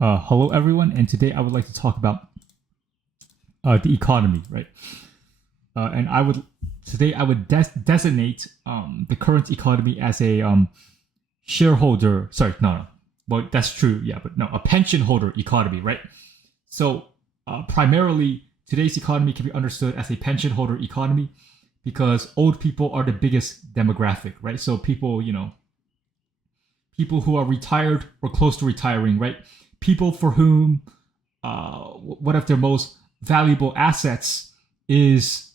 Hello, everyone, and today I would like to talk about the economy, right? And I would today I would designate the current economy as a shareholder. Sorry, no. Well, that's true, yeah, but no, a pension holder economy, right? So primarily, today's economy can be understood as a pension holder economy because old people are the biggest demographic, right? So people, people who are retired or close to retiring, right? People for whom one of their most valuable assets is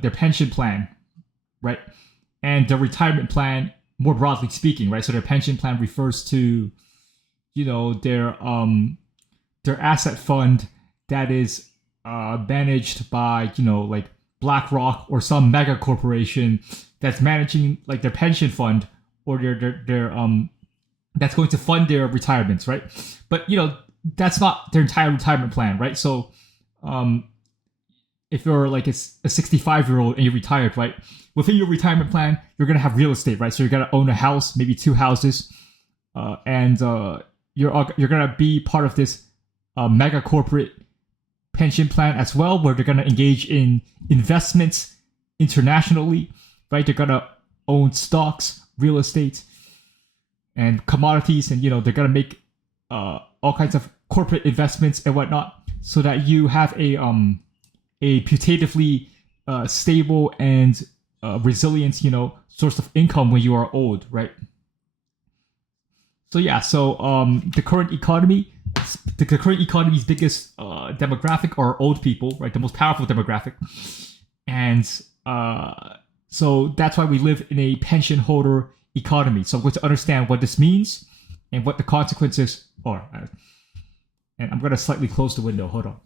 their pension plan, right? And their retirement plan, more broadly speaking, right? So their pension plan refers to, their asset fund that is managed by, like BlackRock or some mega corporation that's managing like their pension fund or their that's going to fund their retirements, right? But that's not their entire retirement plan, right? So if you're like a 65-year-old and you're retired, right? Within your retirement plan, you're gonna have real estate, right? So you're gonna own a house, maybe two houses, and you're gonna be part of this mega corporate pension plan as well, where they're gonna engage in investments internationally, right? They're gonna own stocks, real estate, and commodities, and they're gonna make all kinds of corporate investments and whatnot, so that you have a putatively stable and resilient source of income when you are old, right? So yeah, the current economy's biggest demographic are old people, right? The most powerful demographic, and so that's why we live in a pension holder economy. So I'm going to understand what this means and what the consequences are. And I'm going to slightly close the window. Hold on.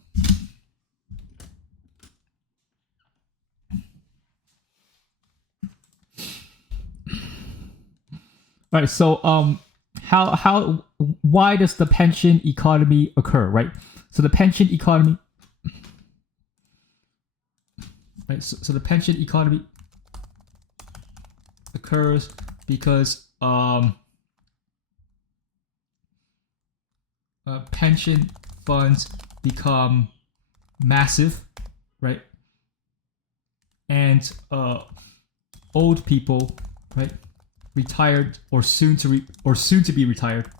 All right. So why does the pension economy occur, right? So the pension economy, right? So the pension economy occurs because pension funds become massive, right? And old people, right, retired or soon to be retired,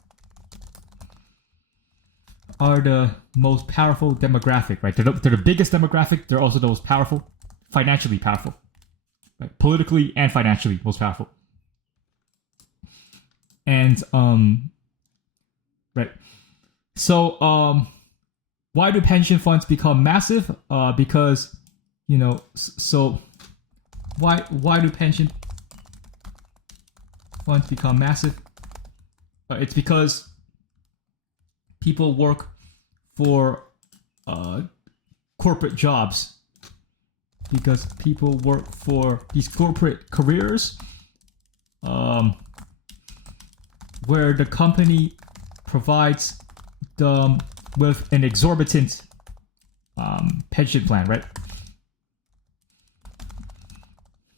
are the most powerful demographic, right? They're the biggest demographic. They're also the most powerful, financially powerful, right? Politically and financially most powerful. And right. So why do pension funds become massive? Because so why do pension funds become massive? It's because people work for corporate jobs. Because people work for these corporate careers, where the company provides them with an exorbitant pension plan, right?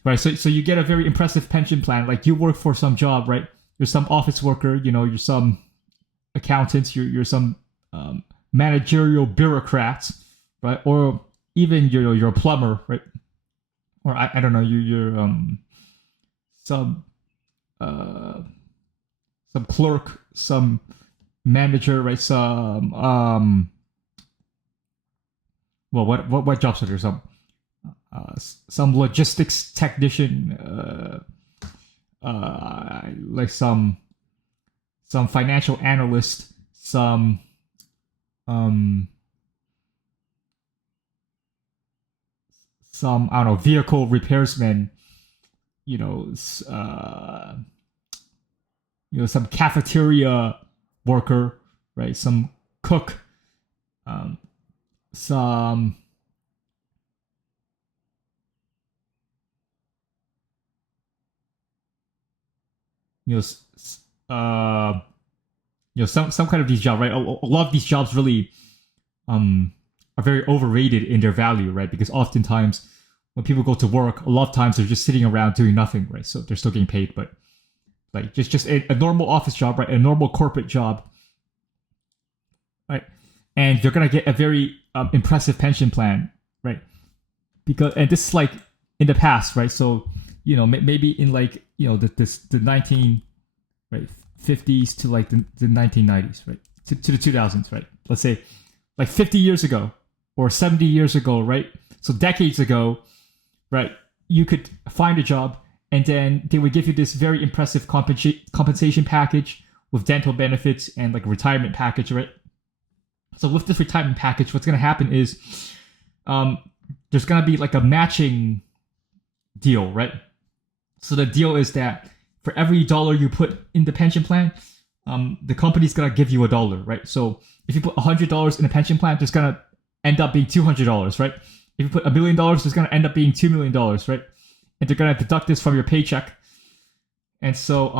Right, so you get a very impressive pension plan. Like you work for some job, right? You're some office worker, you're some accountant, you're some managerial bureaucrat, right? Or even you're a plumber, right? Or I don't know, you're some clerk, some manager, right? Some well, what jobs are there? Some logistics technician, like some financial analyst, some I don't know, vehicle repairsman, some cafeteria worker, right? Some cook, some some kind of these jobs, right? A lot of these jobs really are very overrated in their value, right? Because oftentimes when people go to work, a lot of times they're just sitting around doing nothing, right? So they're still getting paid, but like just a normal office job, right? A normal corporate job right? And you're gonna get a very impressive pension plan, right? Because and this is like in the past, right? So maybe in like the 19 right 50s to like the 1990s, right? To the 2000s, right? Let's say like 50 years ago or 70 years ago, right? So decades ago, right? You could find a job and then they would give you this very impressive compensation package with dental benefits and like a retirement package, right? So with this retirement package, what's going to happen is um, there's going to be like a matching deal, right? So the deal is that for every dollar you put in the pension plan, the company's going to give you $1, right? So if you put $100 in a pension plan, there's going to end up being $200, right? If you put $1 million, it's going to end up being $2 million, right? And they're going to deduct this from your paycheck. And so,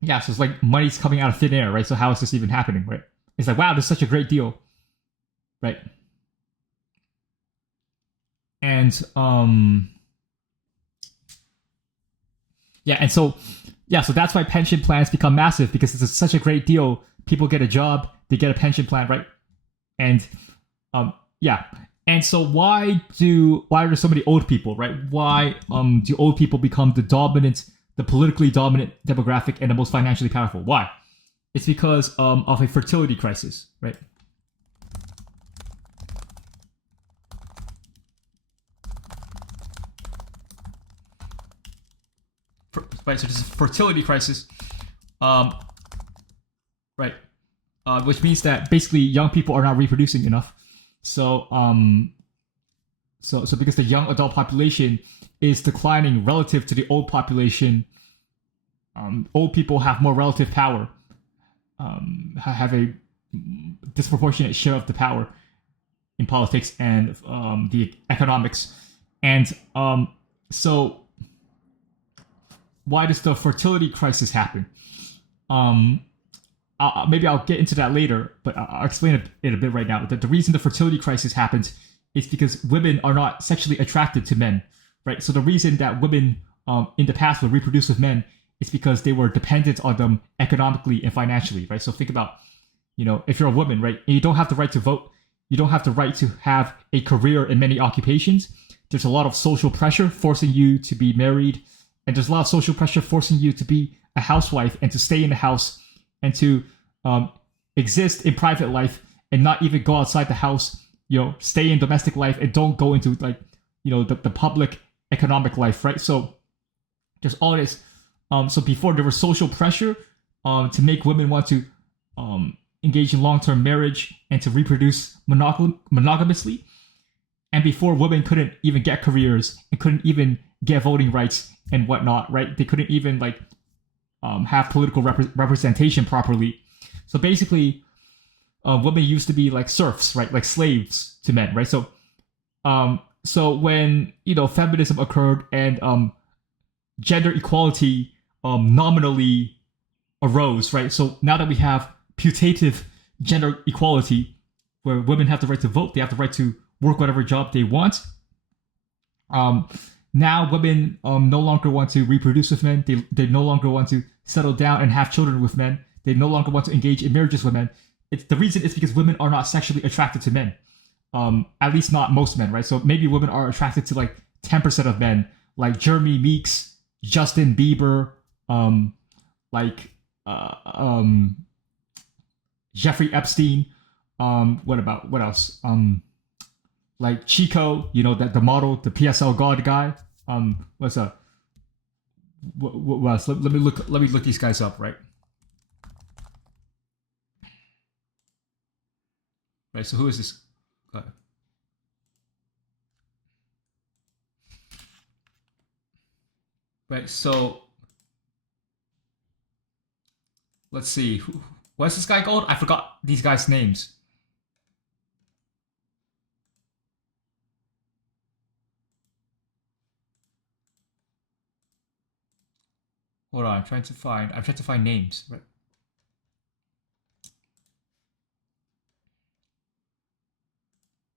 yeah, so it's like money's coming out of thin air, right? So how is this even happening, right? It's like, wow, this is such a great deal, right? And yeah, and so so that's why pension plans become massive because it's such a great deal. People get a job, they get a pension plan, right? And yeah, and so why are there so many old people, right? Why do old people become the politically dominant demographic and the most financially powerful? Why? It's because of a fertility crisis, right? Right, so this is a fertility crisis, um, right? Which means that basically young people are not reproducing enough. So, so because the young adult population is declining relative to the old population, old people have more relative power, have a disproportionate share of the power in politics and the economics, and so why does the fertility crisis happen? Um, maybe I'll get into that later, but I'll explain it a bit right now. That the reason the fertility crisis happens is because women are not sexually attracted to men, right? So the reason that women in the past would reproduce with men is because they were dependent on them economically and financially, right? So think about, if you're a woman, right, and you don't have the right to vote, you don't have the right to have a career in many occupations. There's a lot of social pressure forcing you to be married, and there's a lot of social pressure forcing you to be a housewife and to stay in the house and to exist in private life and not even go outside the house, stay in domestic life and don't go into like, the public economic life, right? So there's all this. So before there was social pressure to make women want to engage in long-term marriage and to reproduce monogamously. And before women couldn't even get careers and couldn't even get voting rights and whatnot, right? They couldn't even like have political representation properly. So basically, women used to be like serfs, right? Like slaves to men, right? So when feminism occurred and gender equality nominally arose, right? So now that we have putative gender equality, where women have the right to vote, they have the right to work whatever job they want. Now women no longer want to reproduce with men. They no longer want to settle down and have children with men. They no longer want to engage in marriages with men. The reason is because women are not sexually attracted to men. At least not most men, right? So maybe women are attracted to like 10% of men, like Jeremy Meeks, Justin Bieber, like Jeffrey Epstein. What else? Like Chico, that the model, the PSL God guy. What's up? What else? Let me look these guys up, right? Right. So who is this? Right. So let's see. What's this guy called? I forgot these guys' names. Hold on. I'm trying to find names. Right.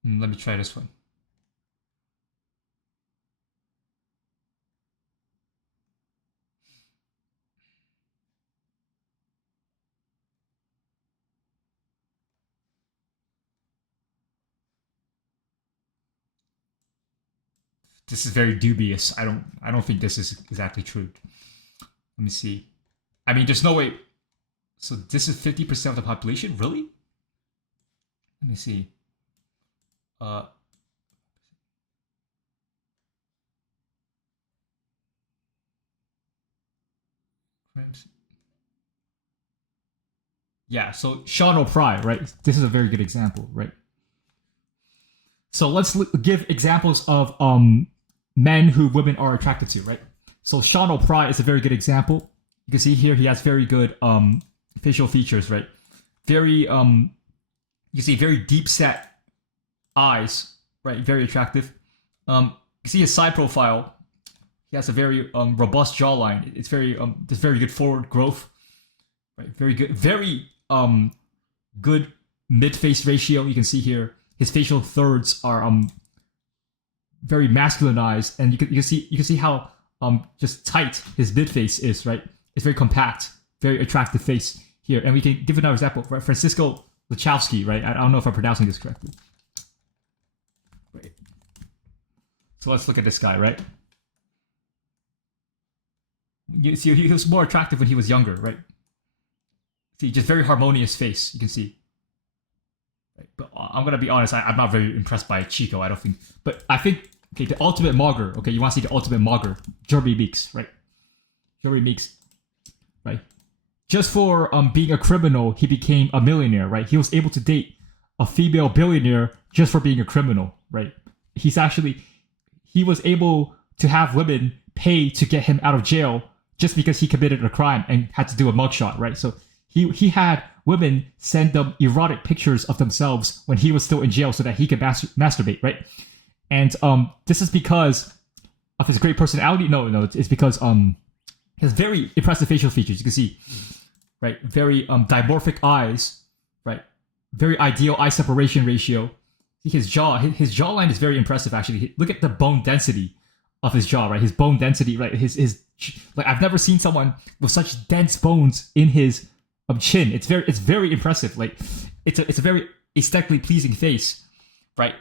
Let me try this one. this is very dubious. I don't think this is exactly true. Let me see. I mean, there's no way. So this is 50% of the population, really? Let me see. Uh, yeah. So Sean O'Pry, right? This is a very good example, right? So let's give examples of men who women are attracted to, right? So Sean O'Pry is a very good example. You can see here he has very good facial features, right? Very you see very deep set eyes, right? Very attractive. You see his side profile. He has a very robust jawline. It's very there's very good forward growth, right? Very good, very good mid face ratio. You can see here his facial thirds are very masculinized, and you can see how just tight his mid face is, right? It's very compact, very attractive face here. And we can give another example, right? Francisco Lachowski, right? I don't know if I'm pronouncing this correctly. Right. So let's look at this guy, right? You see, he was more attractive when he was younger, right? See, just very harmonious face, you can see. Right. But I'm gonna be honest, I'm not very impressed by Chico, I don't think. But I think, okay, the ultimate mogger, okay, you want to see the ultimate mogger, Jeremy Meeks, right? Jeremy Meeks, right? Just for being a criminal, he became a millionaire, right? He was able to date a female billionaire just for being a criminal, right? He was able to have women pay to get him out of jail just because he committed a crime and had to do a mugshot, right? So he had women send them erotic pictures of themselves when he was still in jail so that he could masturbate, right? And this is because of his great personality. No, it's because he has very impressive facial features. You can see, right? Very dimorphic eyes, right? Very ideal eye separation ratio. His jawline is very impressive, actually. Look at the bone density of his jaw, right? His bone density, right? His like, I've never seen someone with such dense bones in his chin. It's very impressive. Like, it's a very aesthetically pleasing face, right?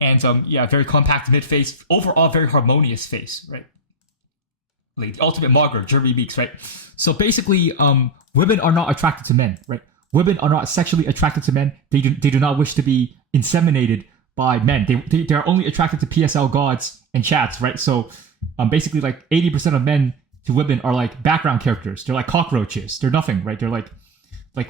And yeah, very compact mid face. Overall, very harmonious face, right? Like the ultimate mogger, Jeremy Meeks, right? So basically, women are not attracted to men, right? Women are not sexually attracted to men. They do not wish to be inseminated by men. They are only attracted to PSL gods and chats, right? So basically, like 80% of men to women are like background characters. They're like cockroaches. They're nothing, right? They're like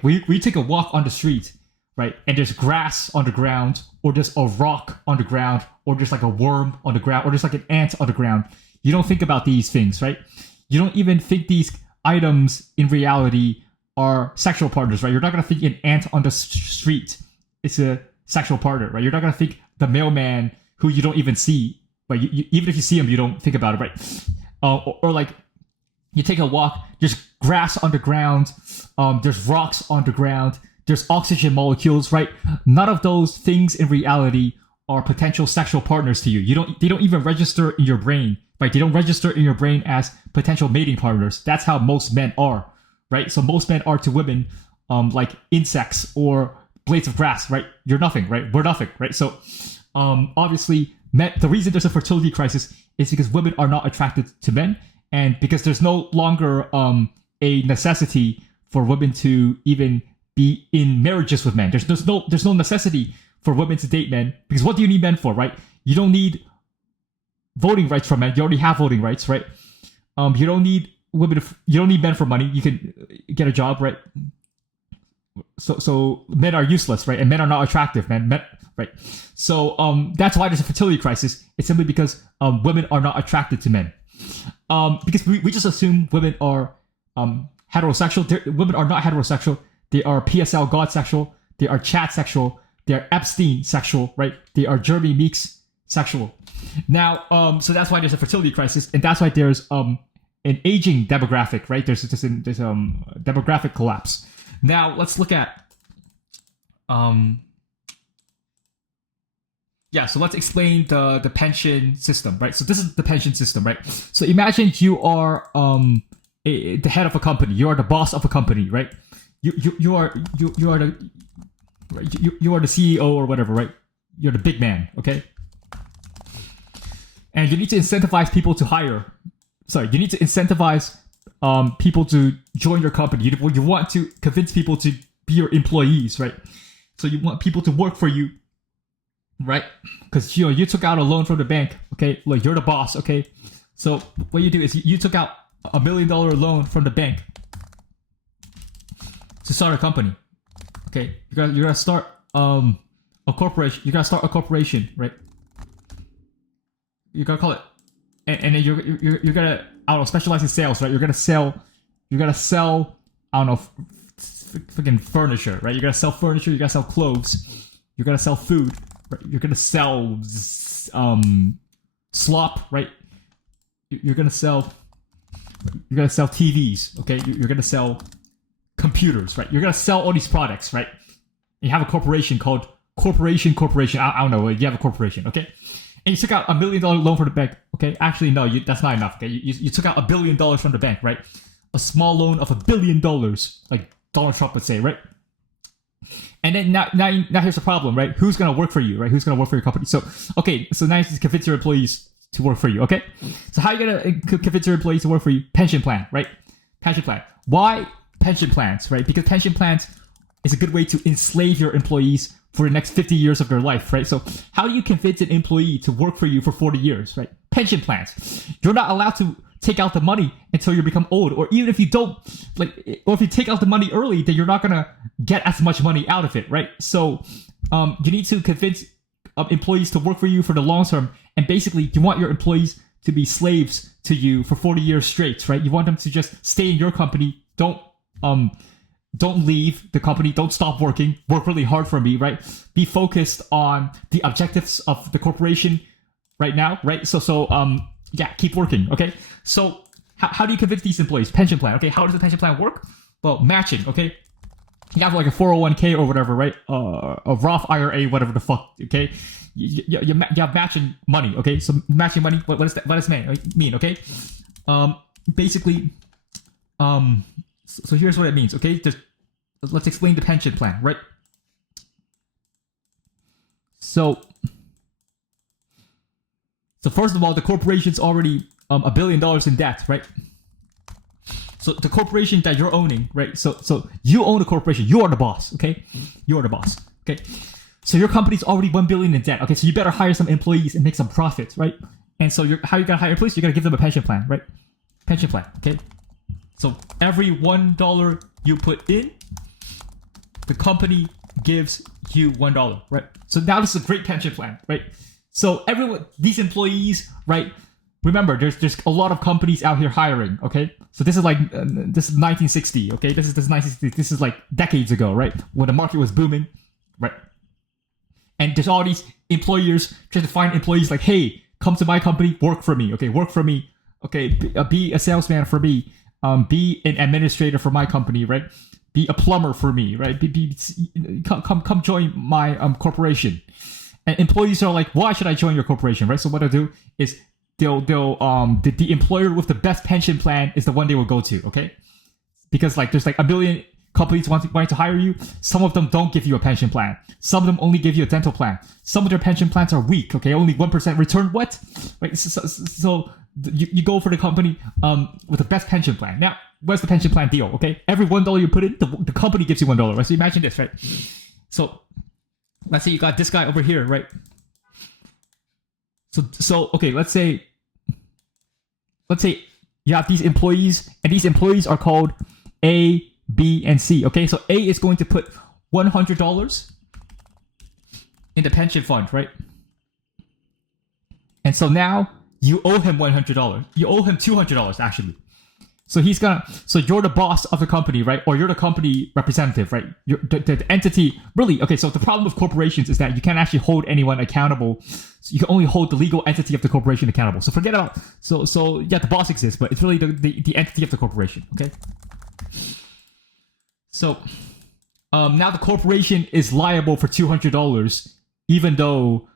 we take a walk on the street, right? And there's grass on the ground, or there's a rock on the ground, or there's like a worm on the ground, or there's like an ant on the ground. You don't think about these things, right? You don't even think these items in reality are sexual partners, right? You're not going to think an ant on the street is a sexual partner, right? You're not going to think the mailman who you don't even see, right? Even if you see him, you don't think about it, right? Or like you take a walk, there's grass on the ground, there's rocks on the ground, there's oxygen molecules, right? None of those things in reality are potential sexual partners to you. They don't even register in your brain, right? They don't register in your brain as potential mating partners. That's how most men are, right? So most men are to women like insects or blades of grass, right? You're nothing, right? We're nothing, right? So obviously, the reason there's a fertility crisis is because women are not attracted to men, and because there's no longer a necessity for women to even be in marriages with men. There's no necessity for women to date men, because what do you need men for, right? You don't need voting rights from men. You already have voting rights, right? You don't need women. You don't need men for money. You can get a job, right? So men are useless, right? And men are not attractive, men, right? So that's why there's a fertility crisis. It's simply because women are not attracted to men. Because we just assume women are heterosexual. Women are not heterosexual. They are PSL god sexual. They are chat sexual. They are Epstein sexual, right? They are Jeremy Meeks sexual. Now, so that's why there's a fertility crisis, and that's why there's an aging demographic, right? There's demographic collapse. Now let's look at so let's explain the pension system, right? So this is the pension system, right? So imagine you are the head of a company. You are the boss of a company, right? You are the CEO or whatever, right? You're the big man, okay? And you need to incentivize people to hire. Sorry, you need to incentivize people to join your company. You want to convince people to be your employees, right? So you want people to work for you, right? Because you took out a loan from the bank, okay? Like you're the boss, okay? So what you do is you took out $1 million loan from the bank to start a company, okay? You're gonna start a corporation. You gotta start a corporation, right? You gotta call it, and then you're gonna, I don't know, specialize in sales, right? You're gonna sell, I don't know, freaking furniture, right? You're gonna sell furniture. You're gonna sell clothes. You're gonna sell food. Right? You're gonna sell slop, right? You're gonna sell TVs, okay? You're gonna sell computers, right? You're gonna sell all these products, right? You have a corporation called Corporation. I don't know. You have a corporation, okay? And you took out $1 million loan from the bank, okay? Actually, no, that's not enough, okay? You took out $1 billion from the bank, right? A small loan of $1 billion, like Donald Trump would say, right? And then now here's the problem, right? Who's gonna work for you, right? Who's gonna work for your company? So now you just convince your employees to work for you, okay? So how are you gonna convince your employees to work for you? Pension plan, right? Pension plan. Why pension plans, right? Because pension plans is a good way to enslave your employees for the next 50 years of their life, right? So how do you convince an employee to work for you for 40 years, right? Pension plans. You're not allowed to take out the money until you become old, or even if you don't, or if you take out the money early, then you're not gonna get as much money out of it, right? So you need to convince employees to work for you for the long term, and basically you want your employees to be slaves to you for 40 years straight, right? You want them to just stay in your company, don't leave the company, don't stop working, work really hard for me, right? Be focused on the objectives of the corporation right now, right? So yeah, keep working, okay? So how do you convince these employees? Pension plan, okay? How does the pension plan work? Well, matching, okay? You have like a 401k or whatever, right? A Roth IRA, whatever the fuck, okay? You have matching money, okay? So matching money, what does that mean, okay? Basically, so here's what it means, okay? Let's explain the pension plan, right? So first of all, the corporation's already $1 billion in debt, right? So the corporation that you're owning, right? So you own the corporation. You are the boss, okay? You are the boss, okay? So your company's already $1 billion in debt, okay? So you better hire some employees and make some profits, right? And so how you gonna hire employees? You're gonna give them a pension plan, right? Pension plan, okay? So every $1 you put in, the company gives you $1, right? So now this is a great pension plan, right? So these employees, right? Remember, there's a lot of companies out here hiring, okay? So this is like this is 1960, okay? This is 1960. This is like decades ago, right? When the market was booming, right? And there's all these employers trying to find employees like, hey, come to my company, work for me, okay? Work for me, okay? Be a salesman for me, be an administrator for my company, right? Be a plumber for me, right? Come join my corporation. And employees are like, why should I join your corporation, right? So what they'll do is the employer with the best pension plan is the one they will go to, okay? Because like there's like a billion companies wanting to hire you. Some of them don't give you a pension plan. Some of them only give you a dental plan. Some of their pension plans are weak, okay? Only 1% return. What? Right? So you go for the company with the best pension plan. Now, what's the pension plan deal, okay? Every $1 you put in, the company gives you $1, right? So imagine this, right? So let's say you got this guy over here, right? So okay, let's say you have these employees, and these employees are called A, B, and C. Okay, so A is going to put $100 in the pension fund, right? And so now you owe him $100. You owe him $200 actually. So you're the boss of the company, right? Or you're the company representative, right? You're the entity, really. Okay, so the problem with corporations is that you can't actually hold anyone accountable. So you can only hold the legal entity of the corporation accountable. So forget about, so yeah, the boss exists, but it's really the entity of the corporation, okay? So now the corporation is liable for $200, even though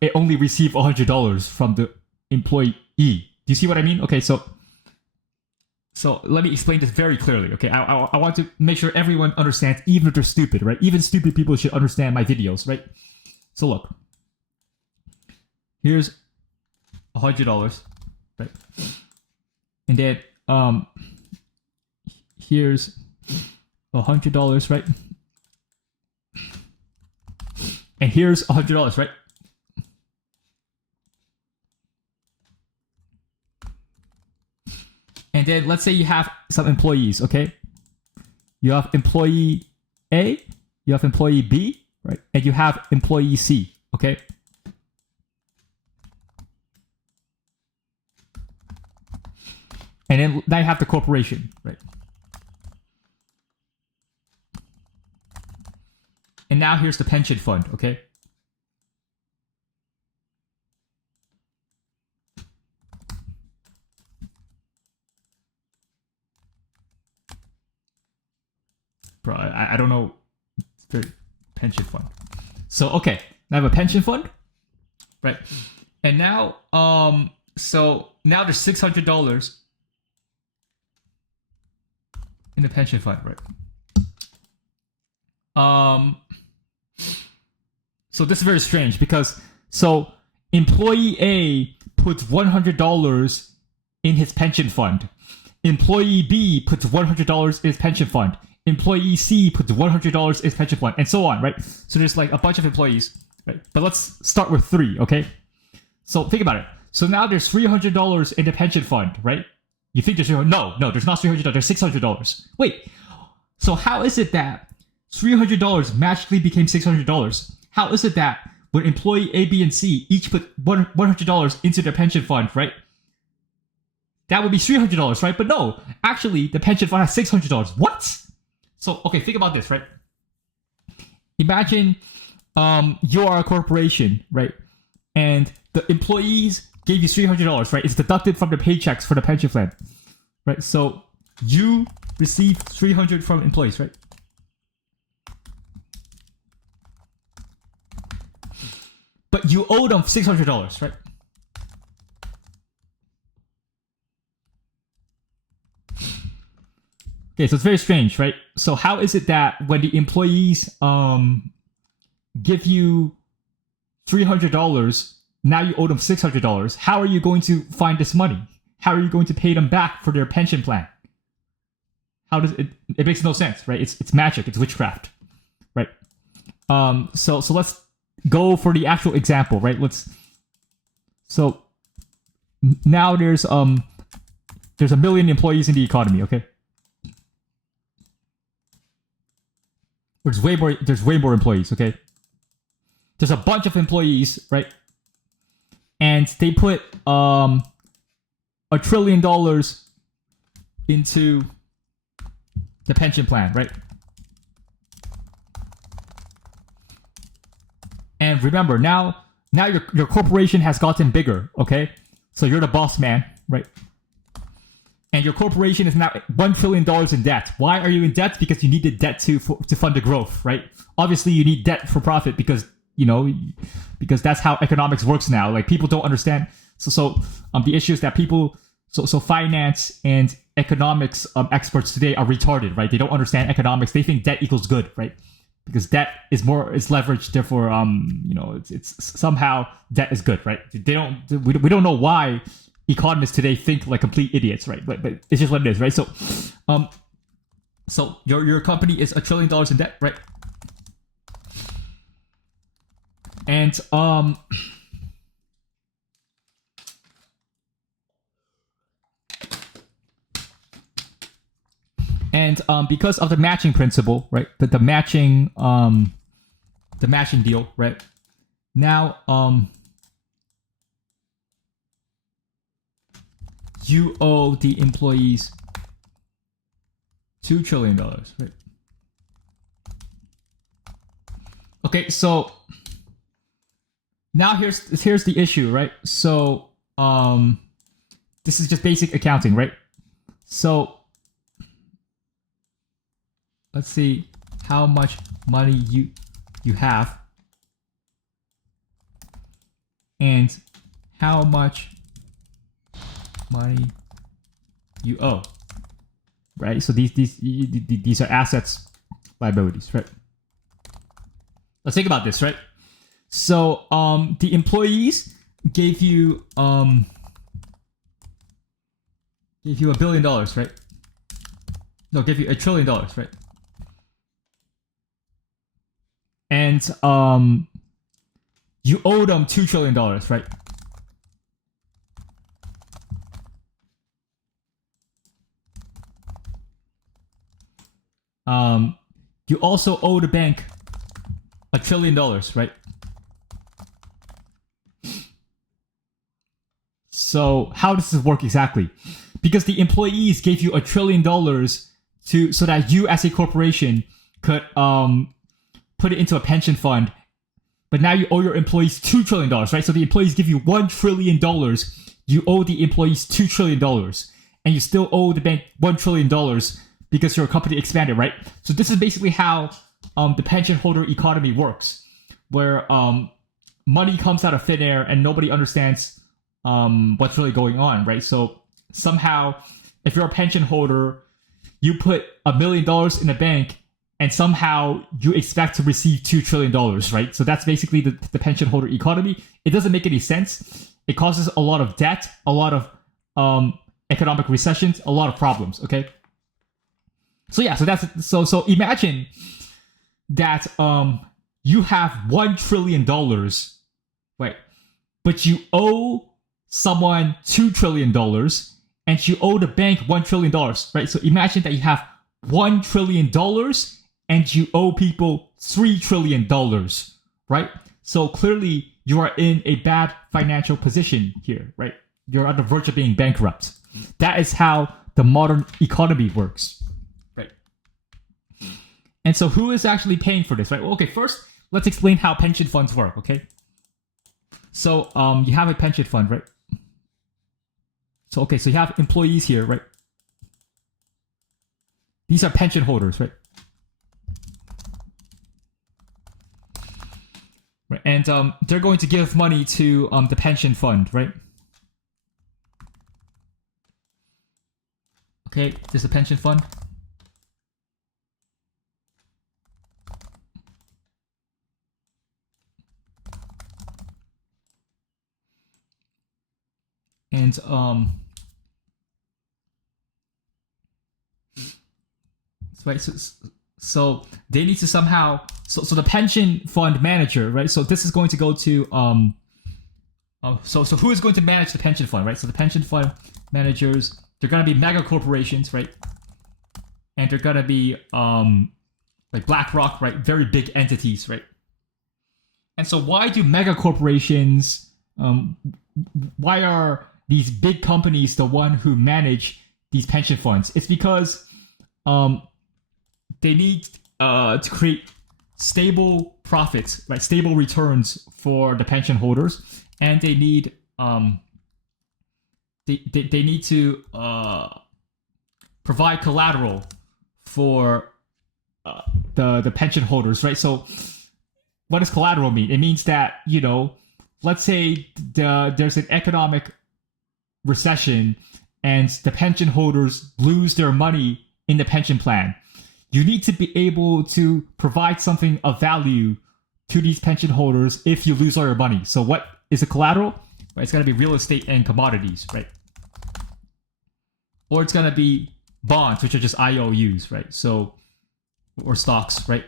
it only received $100 from the employee. Do you see what I mean? Okay, so let me explain this very clearly, okay? I want to make sure everyone understands, even if they're stupid, right? Even stupid people should understand my videos, right? So look. Here's $100, right? And then here's $100, right? And here's $100, right? And then let's say you have some employees, okay? You have employee A, you have employee B, right? And you have employee C, okay? And then now you have the corporation, right? And now here's the pension fund, okay? Bro, I don't know the pension fund. So okay, I have a pension fund, right? And now so now there's $600 in the pension fund, right? So this is very strange because so employee A puts $100 in his pension fund. Employee B puts $100 in his pension fund. Employee C puts $100 in his pension fund, and so on, right? So there's like a bunch of employees, right? But let's start with 3, okay? So think about it. So now there's $300 in the pension fund, right? You think there's no, there's not $300. There's $600. Wait, so how is it that $300 magically became $600? How is it that when employee A, B, and C each put $100 into their pension fund, right? That would be $300, right? But no, actually, the pension fund has $600. What? So, okay, think about this, right? Imagine you are a corporation, right? And the employees gave you $300, right? It's deducted from the paychecks for the pension plan, right? So you receive $300 from employees, right? But you owe them $600, right? Okay, so it's very strange, right? So how is it that when the employees give you $300, now you owe them $600? How are you going to find this money? How are you going to pay them back for their pension plan? How does it? It makes no sense, right? It's magic. It's witchcraft, right? So let's go for the actual example, right? So now there's a million employees in the economy, okay? There's way more employees, okay? There's a bunch of employees, right? And they put $1 trillion into the pension plan, right? And remember, now your corporation has gotten bigger, okay? So you're the boss man, right? And your corporation is now $1 trillion in debt. Why are you in debt? Because you need the debt to fund the growth, right? Obviously, you need debt for profit because that's how economics works now. Like people don't understand. So the issue is that people, so finance and economics experts today are retarded, right? They don't understand economics. They think debt equals good, right? Because debt is leverage. Therefore, it's somehow debt is good, right? We don't know why economists today think like complete idiots, right? But it's just what it is, right? So your company is $1 trillion in debt, right? And because of the matching principle, right? The matching deal, right? Now you owe the employees $2 trillion, right? Okay, so now here's the issue, right? So this is just basic accounting, right? So let's see how much money you have and how much money you owe, right? So these are assets, liabilities, right? Let's think about this, right? So the employees, gave you $1 billion, right? No, gave you $1 trillion, right? And you owe them $2 trillion, right? You also owe the bank $1 trillion, right? So how does this work exactly? Because the employees gave you $1 trillion so that you as a corporation could put it into a pension fund, but now you owe your employees $2 trillion, right? So the employees give you $1 trillion, you owe the employees $2 trillion, and you still owe the bank $1 trillion because your company expanded, right? So this is basically how the pension holder economy works, where money comes out of thin air and nobody understands what's really going on, right? So somehow, if you're a pension holder, you put $1 million in the bank, and somehow you expect to receive $2 trillion, right? So that's basically the pension holder economy. It doesn't make any sense. It causes a lot of debt, a lot of economic recessions, a lot of problems. Okay. So yeah, so imagine that you have $1 trillion, right? But you owe someone $2 trillion, and you owe the bank $1 trillion, right? So imagine that you have $1 trillion and you owe people $3 trillion, right? So clearly you are in a bad financial position here, right? You're on the verge of being bankrupt. That is how the modern economy works, right? And so who is actually paying for this, right? Well, okay, first let's explain how pension funds work, okay? So you have a pension fund, right? So okay, so you have employees here, right? These are pension holders, right? Right, and they're going to give money to the pension fund, right? Okay, this is a pension fund. And right, so they need to somehow so the pension fund manager, right? So this is going to go to so who is going to manage the pension fund, right? So the pension fund managers, they're gonna be mega corporations, right? And they're gonna be like BlackRock, right? Very big entities, right? And so why do mega corporations why are these big companies the one who manage these pension funds? It's because they need to create stable profits, right? Stable returns for the pension holders, and they need they need to provide collateral for the pension holders, right? So what does collateral mean? It means that, you know, let's say there's an economic recession and the pension holders lose their money in the pension plan. You need to be able to provide something of value to these pension holders if you lose all your money. So what is a collateral? Right, it's going to be real estate and commodities, right? Or it's going to be bonds, which are just IOUs, right? So, or stocks, right?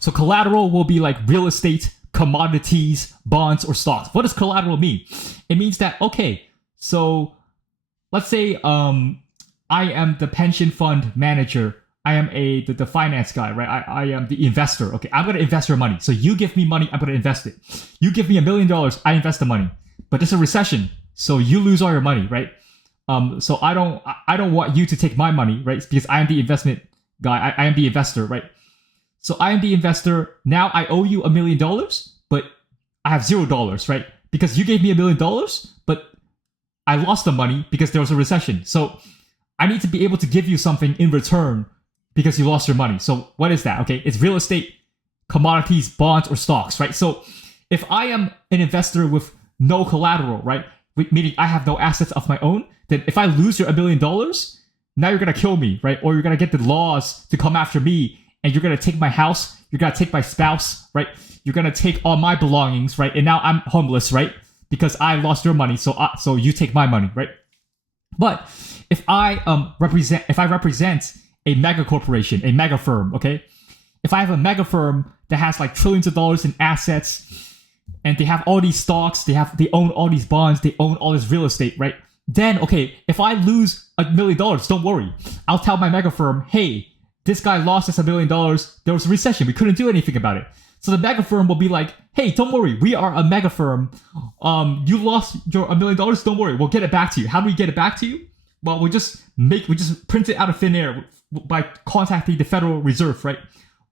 So collateral will be like real estate, commodities, bonds, or stocks. What does collateral mean? It means that, okay, so let's say I am the pension fund manager. I am the finance guy, right? I am the investor. Okay, I'm going to invest your money. So you give me money, I'm going to invest it. You give me $1 million, I invest the money. But there's a recession, so you lose all your money, right? So I don't want you to take my money, right? Because I am the investment guy. I am the investor, right? So I am the investor. Now I owe you $1 million, but I have $0, right? Because you gave me $1 million, but I lost the money because there was a recession. So I need to be able to give you something in return because you lost your money. So what is that? Okay, it's real estate, commodities, bonds, or stocks, right? So if I am an investor with no collateral, right, meaning I have no assets of my own, then if I lose your $1 million, now you're gonna kill me, right? Or you're gonna get the laws to come after me, and you're gonna take my house, you're gonna take my spouse, right? You're gonna take all my belongings, right? And now I'm homeless, right? because I lost your money, so you take my money, right? But if I represent a mega corporation, a mega firm, okay? If I have a mega firm that has like trillions of dollars in assets, and they have all these stocks, they own all these bonds, they own all this real estate, right? Then okay, if I lose $1 million, don't worry. I'll tell my mega firm, hey, this guy lost us $1 million. There was a recession. We couldn't do anything about it. So the mega firm will be like, hey, don't worry. We are a mega firm. You lost your $1 million. Don't worry. We'll get it back to you. How do we get it back to you? Well, we just print it out of thin air by contacting the Federal Reserve, right?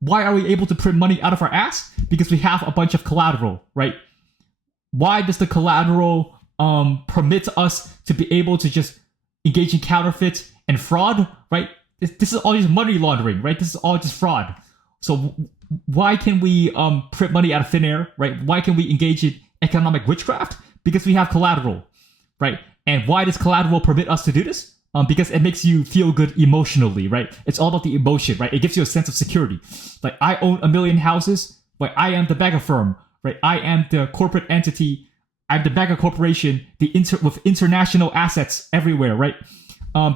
Why are we able to print money out of our ass? Because we have a bunch of collateral, right? Why does the collateral permit us to be able to just engage in counterfeit and fraud, right? This is all just money laundering, right? This is all just fraud. So why can we print money out of thin air, right? Why can we engage in economic witchcraft? Because we have collateral, right? And why does collateral permit us to do this? Because it makes you feel good emotionally, right? It's all about the emotion, right? It gives you a sense of security. Like, I own 1 million houses, like I am the mega firm, right? I am the corporate entity. I'm the mega corporation, with international assets everywhere, right?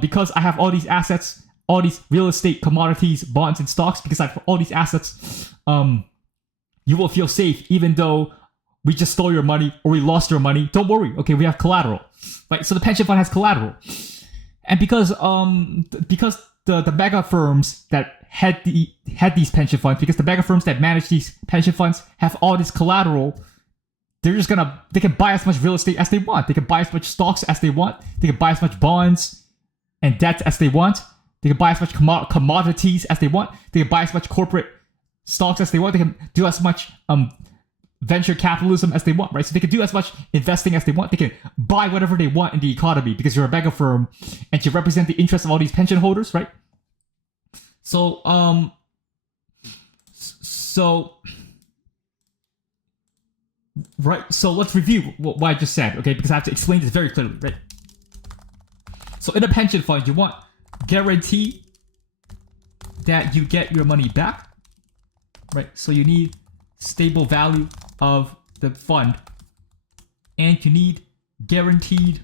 Because I have all these assets, all these real estate, commodities, bonds, and stocks, because I have all these assets, you will feel safe even though we just stole your money or we lost your money. Don't worry, okay? We have collateral, right? So the pension fund has collateral. And because the mega firms that had these pension funds, because the mega firms that manage these pension funds have all this collateral, they can buy as much real estate as they want. They can buy as much stocks as they want. They can buy as much bonds and debt as they want. They can buy as much commodities as they want. They can buy as much corporate stocks as they want. They can do as much venture capitalism as they want, right? So they can do as much investing as they want. They can buy whatever they want in the economy because you're a mega firm and you represent the interests of all these pension holders, right? So let's review what I just said, okay? Because I have to explain this very clearly, right? So in a pension fund, you want guarantee that you get your money back, right? So you need stable value of the fund, and you need guaranteed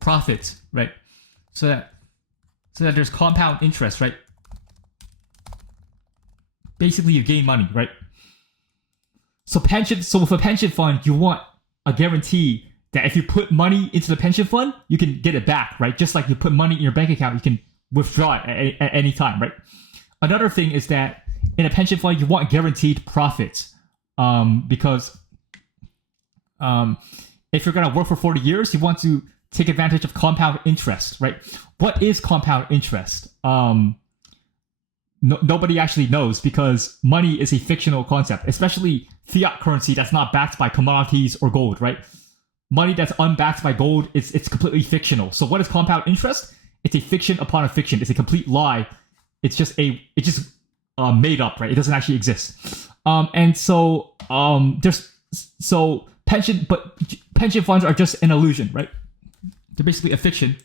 profits, right? So that there's compound interest, right? Basically, you gain money, right? So with a pension fund, you want a guarantee that if you put money into the pension fund, you can get it back, right? Just like you put money in your bank account, you can withdraw it at any time, right? Another thing is that in a pension fund, you want guaranteed profits, because if you're gonna work for 40 years, you want to take advantage of compound interest, right? What is compound interest? Nobody actually knows, because money is a fictional concept, especially fiat currency that's not backed by commodities or gold, right? Money that's unbacked by gold, it's completely fictional. So what is compound interest? It's a fiction upon a fiction. It's a complete lie. It's just made up, right? It doesn't actually exist. Pension funds are just an illusion, right? They're basically a fiction.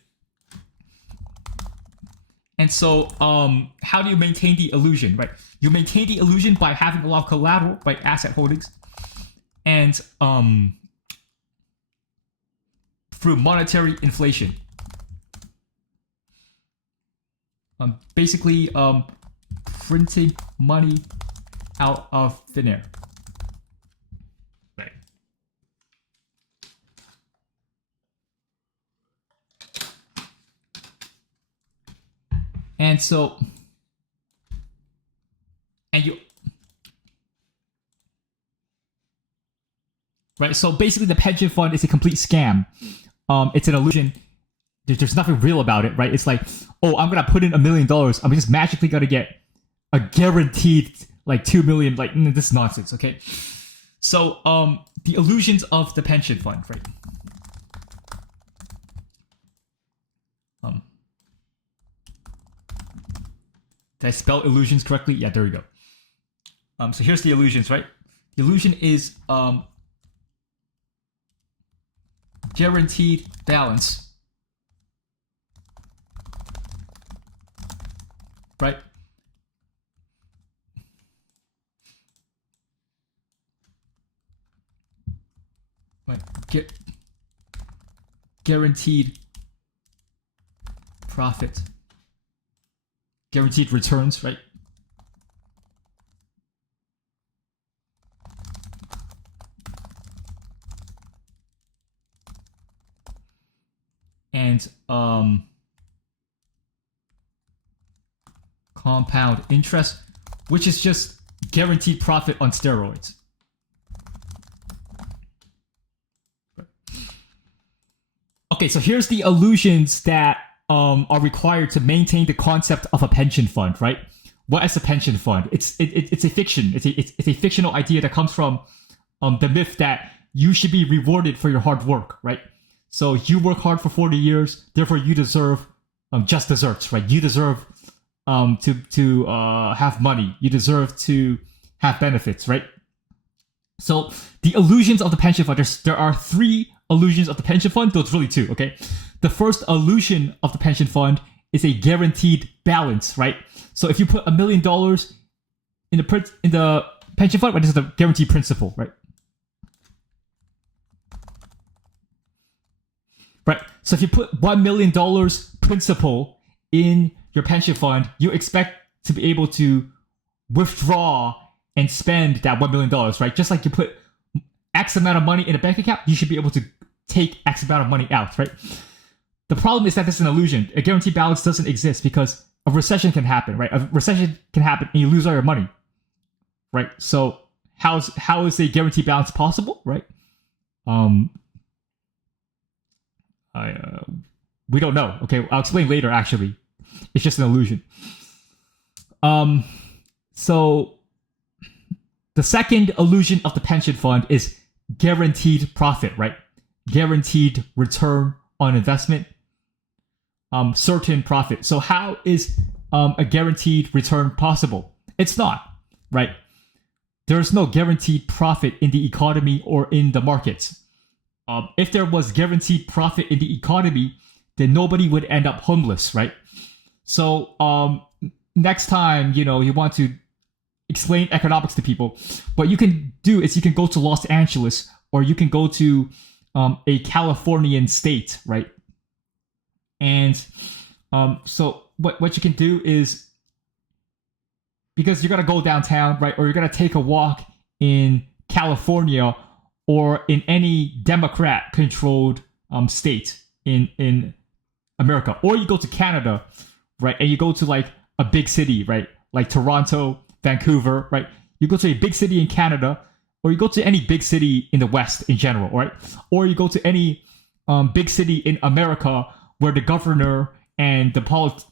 And so, how do you maintain the illusion, right? You maintain the illusion by having a lot of collateral, right? Asset holdings, and through monetary inflation. Basically, printing money out of thin air. Right. And so, right? So basically, the pension fund is a complete scam. It's an illusion. There's nothing real about it, right? It's like, oh, I'm gonna put in $1 million. I'm just magically gonna get a guaranteed like 2 million. Like, this is nonsense. Okay. So the illusions of the pension fund, right? Did I spell illusions correctly? Yeah, there we go. So here's the illusions, right? The illusion is guaranteed balance, right? Right. gu- guaranteed profit, guaranteed returns, right? And compound interest, which is just guaranteed profit on steroids. Okay, so here's the illusions that are required to maintain the concept of a pension fund, right? What is a pension fund? It's a fiction. It's a fictional idea that comes from the myth that you should be rewarded for your hard work, right? So you work hard for 40 years, therefore you deserve just desserts, right? You deserve to have money. You deserve to have benefits, right? So the illusions of the pension fund, there are three illusions of the pension fund, though it's really two, okay? The first illusion of the pension fund is a guaranteed balance, right? So if you put $1 million in the pension fund, right, this is the guaranteed principal, right? Right. So if you put $1 million principal in your pension fund, you expect to be able to withdraw and spend that $1 million, right? Just like you put X amount of money in a bank account, you should be able to take X amount of money out, right? The problem is that this is an illusion. A guaranteed balance doesn't exist because a recession can happen, right? A recession can happen and you lose all your money, right? So how is a guaranteed balance possible, right? We don't know. Okay, I'll explain later. Actually, it's just an illusion. So the second illusion of the pension fund is guaranteed profit, right? Guaranteed return on investment. Certain profit. So how is a guaranteed return possible? It's not, right? There's no guaranteed profit in the economy or in the markets. If there was guaranteed profit in the economy, then nobody would end up homeless, right? So next time, you want to explain economics to people, what you can do is you can go to Los Angeles or you can go to a Californian state, right? And so what you can do is, because you're going to go downtown, right? Or you're going to take a walk in California or in any Democrat-controlled state in America, or you go to Canada, right, and you go to like a big city, right, like Toronto, Vancouver, right, you go to a big city in Canada, or you go to any big city in the West in general, right, or you go to any big city in America where the governor and the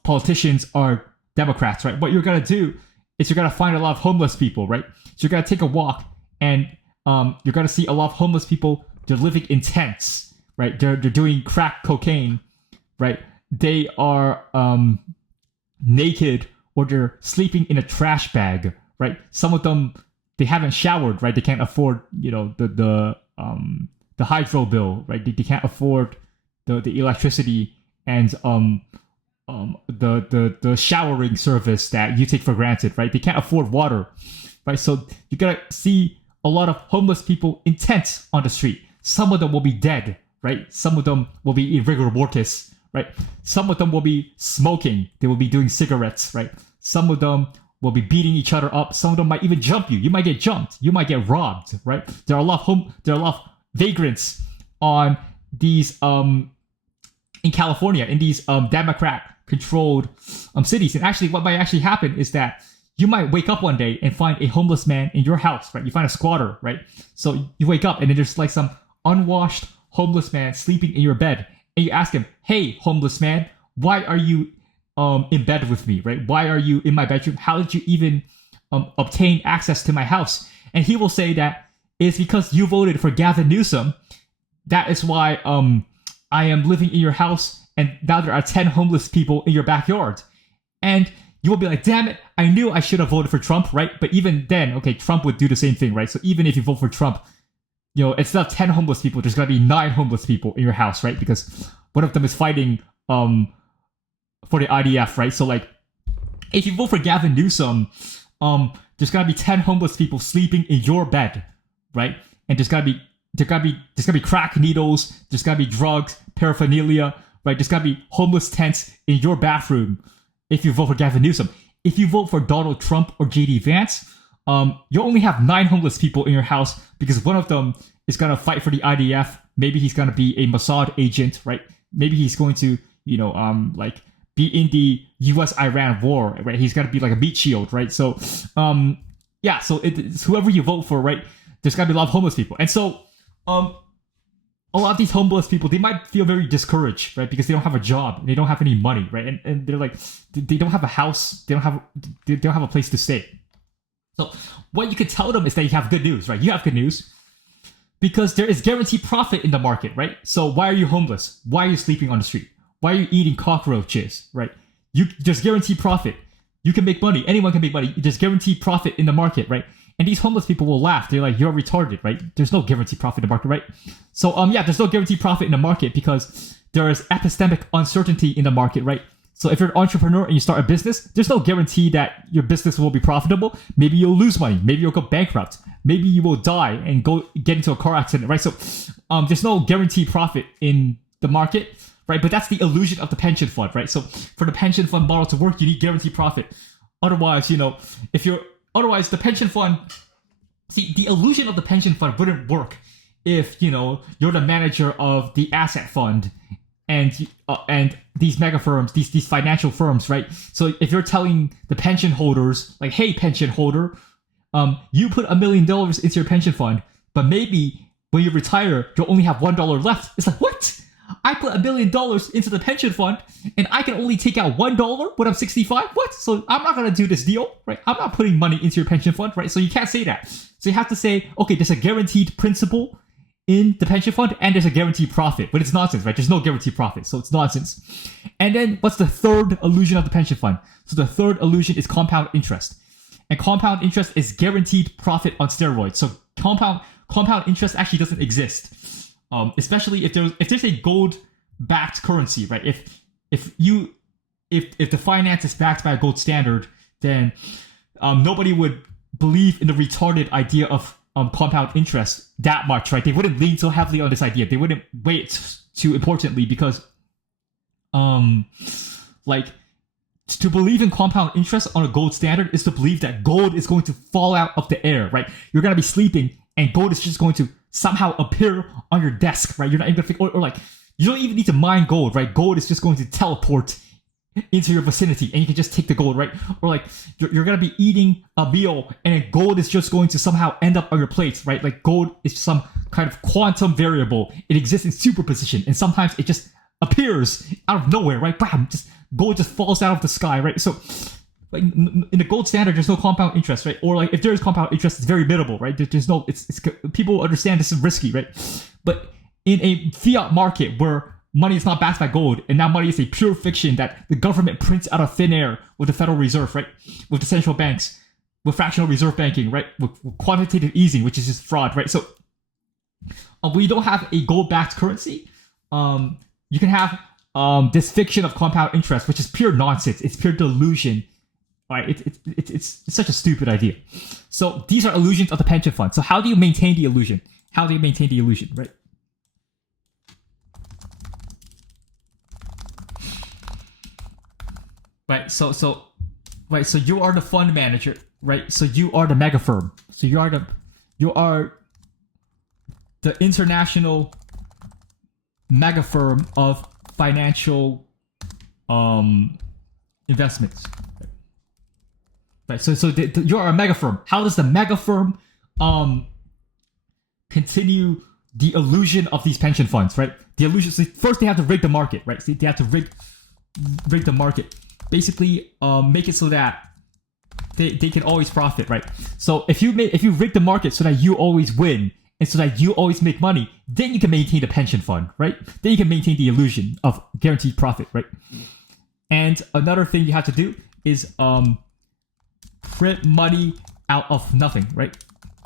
politicians are Democrats, right. What you're gonna do is you're gonna find a lot of homeless people, right. So you're gonna take a walk and you're gonna see a lot of homeless people. They're living in tents, right? They're doing crack cocaine, right? They are naked or they're sleeping in a trash bag, right? Some of them, they haven't showered, right? They can't afford, the hydro bill, right? They can't afford the electricity and the showering service that you take for granted, right? They can't afford water, right? So you gotta see a lot of homeless people in tents on the street. Some of them will be dead, right? Some of them will be in rigor mortis, right? Some of them will be smoking. They will be doing cigarettes, right? Some of them will be beating each other up. Some of them might even jump you. You might get jumped. You might get robbed, right? There are a lot of vagrants on these in California, in these Democrat-controlled cities. And actually, what might actually happen is that you might wake up one day and find a homeless man in your house, right? You find a squatter, right? So you wake up and then there's like some unwashed homeless man sleeping in your bed. And you ask him, hey, homeless man, why are you in bed with me, right? Why are you in my bedroom? How did you even obtain access to my house? And he will say that it's because you voted for Gavin Newsom. That is why I am living in your house and now there are 10 homeless people in your backyard. And you will be like, damn it, I knew I should have voted for Trump, right? But even then, okay, Trump would do the same thing, right? So even if you vote for Trump, instead of 10 homeless people, there's going to be 9 homeless people in your house, right? Because one of them is fighting for the IDF, right? So like, if you vote for Gavin Newsom, there's going to be 10 homeless people sleeping in your bed, right? And there's going to be there's gotta be crack needles, there's gotta be drugs, paraphernalia, right? There's gotta be homeless tents in your bathroom if you vote for Gavin Newsom. If you vote for Donald Trump or JD Vance, you only have 9 homeless people in your house because one of them is gonna fight for the IDF. Maybe he's gonna be a Mossad agent, right? Maybe he's going to, like be in the U.S.-Iran war, right? He's gonna be like a meat shield, right? So, yeah. So it's whoever you vote for, right? There's gotta be a lot of homeless people, and so, a lot of these homeless people, they might feel very discouraged, right? Because they don't have a job, and they don't have any money, right? And they're like, they don't have a house, they don't have a place to stay. So what you could tell them is that you have good news, right? You have good news because there is guaranteed profit in the market, right? So why are you homeless? Why are you sleeping on the street? Why are you eating cockroaches, right? There's guaranteed profit. You can make money. Anyone can make money. There's guaranteed profit in the market, right? And these homeless people will laugh. They're like, you're retarded, right? There's no guaranteed profit in the market, right? So, there's no guaranteed profit in the market because there is epistemic uncertainty in the market, right? So if you're an entrepreneur and you start a business, there's no guarantee that your business will be profitable. Maybe you'll lose money. Maybe you'll go bankrupt. Maybe you will die and get into a car accident, right? So there's no guaranteed profit in the market, right? But that's the illusion of the pension fund, right? So for the pension fund model to work, you need guaranteed profit. Otherwise, otherwise the pension fund, see, the illusion of the pension fund wouldn't work if, you're the manager of the asset fund and these mega firms, these financial firms, right? So if you're telling the pension holders, like, hey, pension holder, you put $1 million into your pension fund, but maybe when you retire, you'll only have $1 left. It's like, what? I put $1 million into the pension fund and I can only take out $1 when I'm 65? What? So I'm not going to do this deal, right? I'm not putting money into your pension fund, right? So you can't say that. So you have to say, okay, there's a guaranteed principal in the pension fund and there's a guaranteed profit, but it's nonsense, right? There's no guaranteed profit, so it's nonsense. And then what's the third illusion of the pension fund? So the third illusion is compound interest. And compound interest is guaranteed profit on steroids. So compound interest actually doesn't exist. Especially if there's a gold-backed currency, right? If the finance is backed by a gold standard, then nobody would believe in the retarded idea of compound interest that much, right? They wouldn't lean so heavily on this idea. They wouldn't weight too importantly because, to believe in compound interest on a gold standard is to believe that gold is going to fall out of the air, right? You're gonna be sleeping and gold is just going to somehow appear on your desk, right? You're not even gonna think, or like, you don't even need to mine gold, right? Gold is just going to teleport into your vicinity and you can just take the gold, right? Or like, you're gonna be eating a meal and gold is just going to somehow end up on your plate, right? Like, gold is some kind of quantum variable. It exists in superposition and sometimes it just appears out of nowhere, right? Bam! Gold just falls out of the sky, right? So, like, in the gold standard, there's no compound interest, right? Or like, if there is compound interest, it's very minimal, right? There's no, it's people understand this is risky, right? But in a fiat market where money is not backed by gold, and now money is a pure fiction that the government prints out of thin air with the Federal Reserve, right? With the central banks, with fractional reserve banking, right? With quantitative easing, which is just fraud, right? So, when you don't have a gold-backed currency, you can have this fiction of compound interest, which is pure nonsense. It's pure delusion. Right? It's such a stupid idea. So these are illusions of the pension fund. So how do you maintain the illusion? How do you maintain the illusion, right? Right. So you are the fund manager, right? So you are the mega firm. So you are the international mega firm of financial investments. Right, so you are a mega firm. How does the mega firm continue the illusion of these pension funds, right? The illusion. So first, they have to rig the market, right? So they have to rig the market. Basically, make it so that they can always profit, right? So if you rig the market so that you always win and so that you always make money, then you can maintain the pension fund, right? Then you can maintain the illusion of guaranteed profit, right? And another thing you have to do is print money out of nothing, right?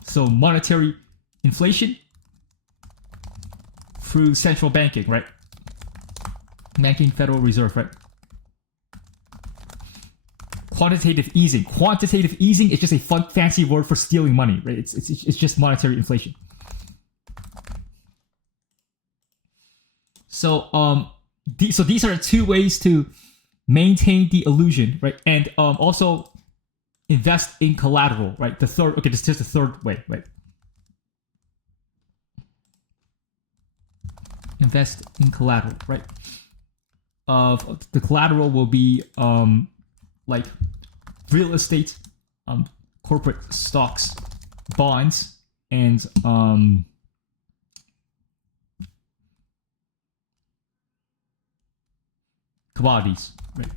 So monetary inflation through central banking, right? Banking, Federal Reserve, right? Quantitative easing. Quantitative easing is just a fancy word for stealing money, right? It's just monetary inflation. So these are two ways to maintain the illusion, right? And also invest in collateral, right? The third, okay, this is the third way, right? Invest in collateral, right? The collateral will be like real estate, corporate stocks, bonds, and commodities, right?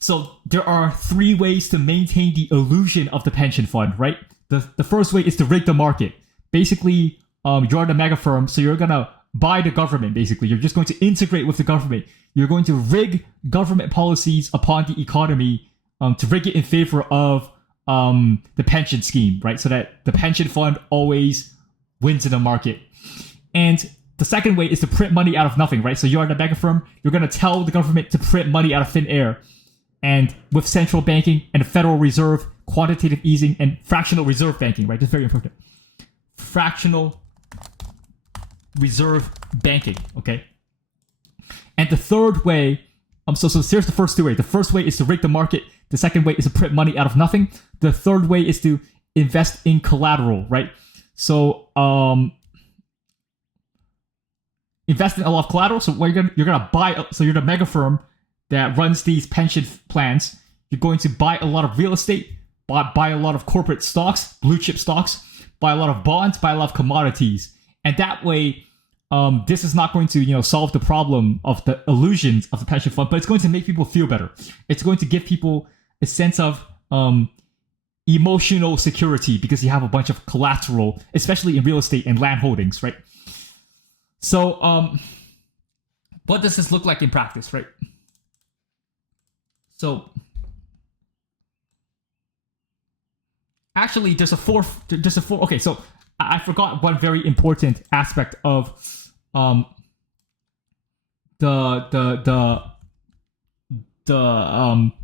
So there are three ways to maintain the illusion of the pension fund, right? The first way is to rig the market. Basically, you're the mega firm, so you're gonna buy the government. Basically, you're just going to integrate with the government. You're going to rig government policies upon the economy to rig it in favor of the pension scheme, right? So that the pension fund always wins in the market. And the second way is to print money out of nothing, right? So you're the mega firm. You're going to tell the government to print money out of thin air. And with central banking and the Federal Reserve, quantitative easing, and fractional reserve banking, right? That's very important. Fractional reserve banking, okay? And the third way, so here's the first two ways. The first way is to rig the market. The second way is to print money out of nothing. The third way is to invest in collateral, right? So invest in a lot of collateral. So what you're gonna buy. So you're the mega firm that runs these pension plans. You're going to buy a lot of real estate, buy a lot of corporate stocks, blue chip stocks, buy a lot of bonds, buy a lot of commodities, and that way. This is not going to, solve the problem of the illusions of the pension fund, but it's going to make people feel better. It's going to give people a sense of emotional security because you have a bunch of collateral, especially in real estate and land holdings, right? So, what does this look like in practice, right? So, actually, there's a fourth. Okay, so I forgot one very important aspect of the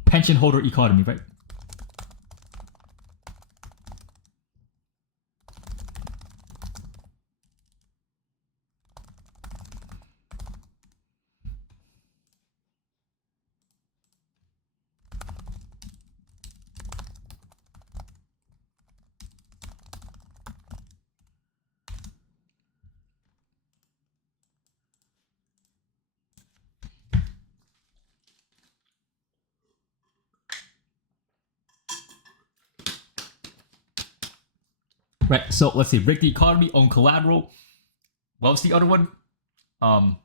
pension holder economy, right? Right, so let's see, rig the economy, own collateral. What was the other one? Right,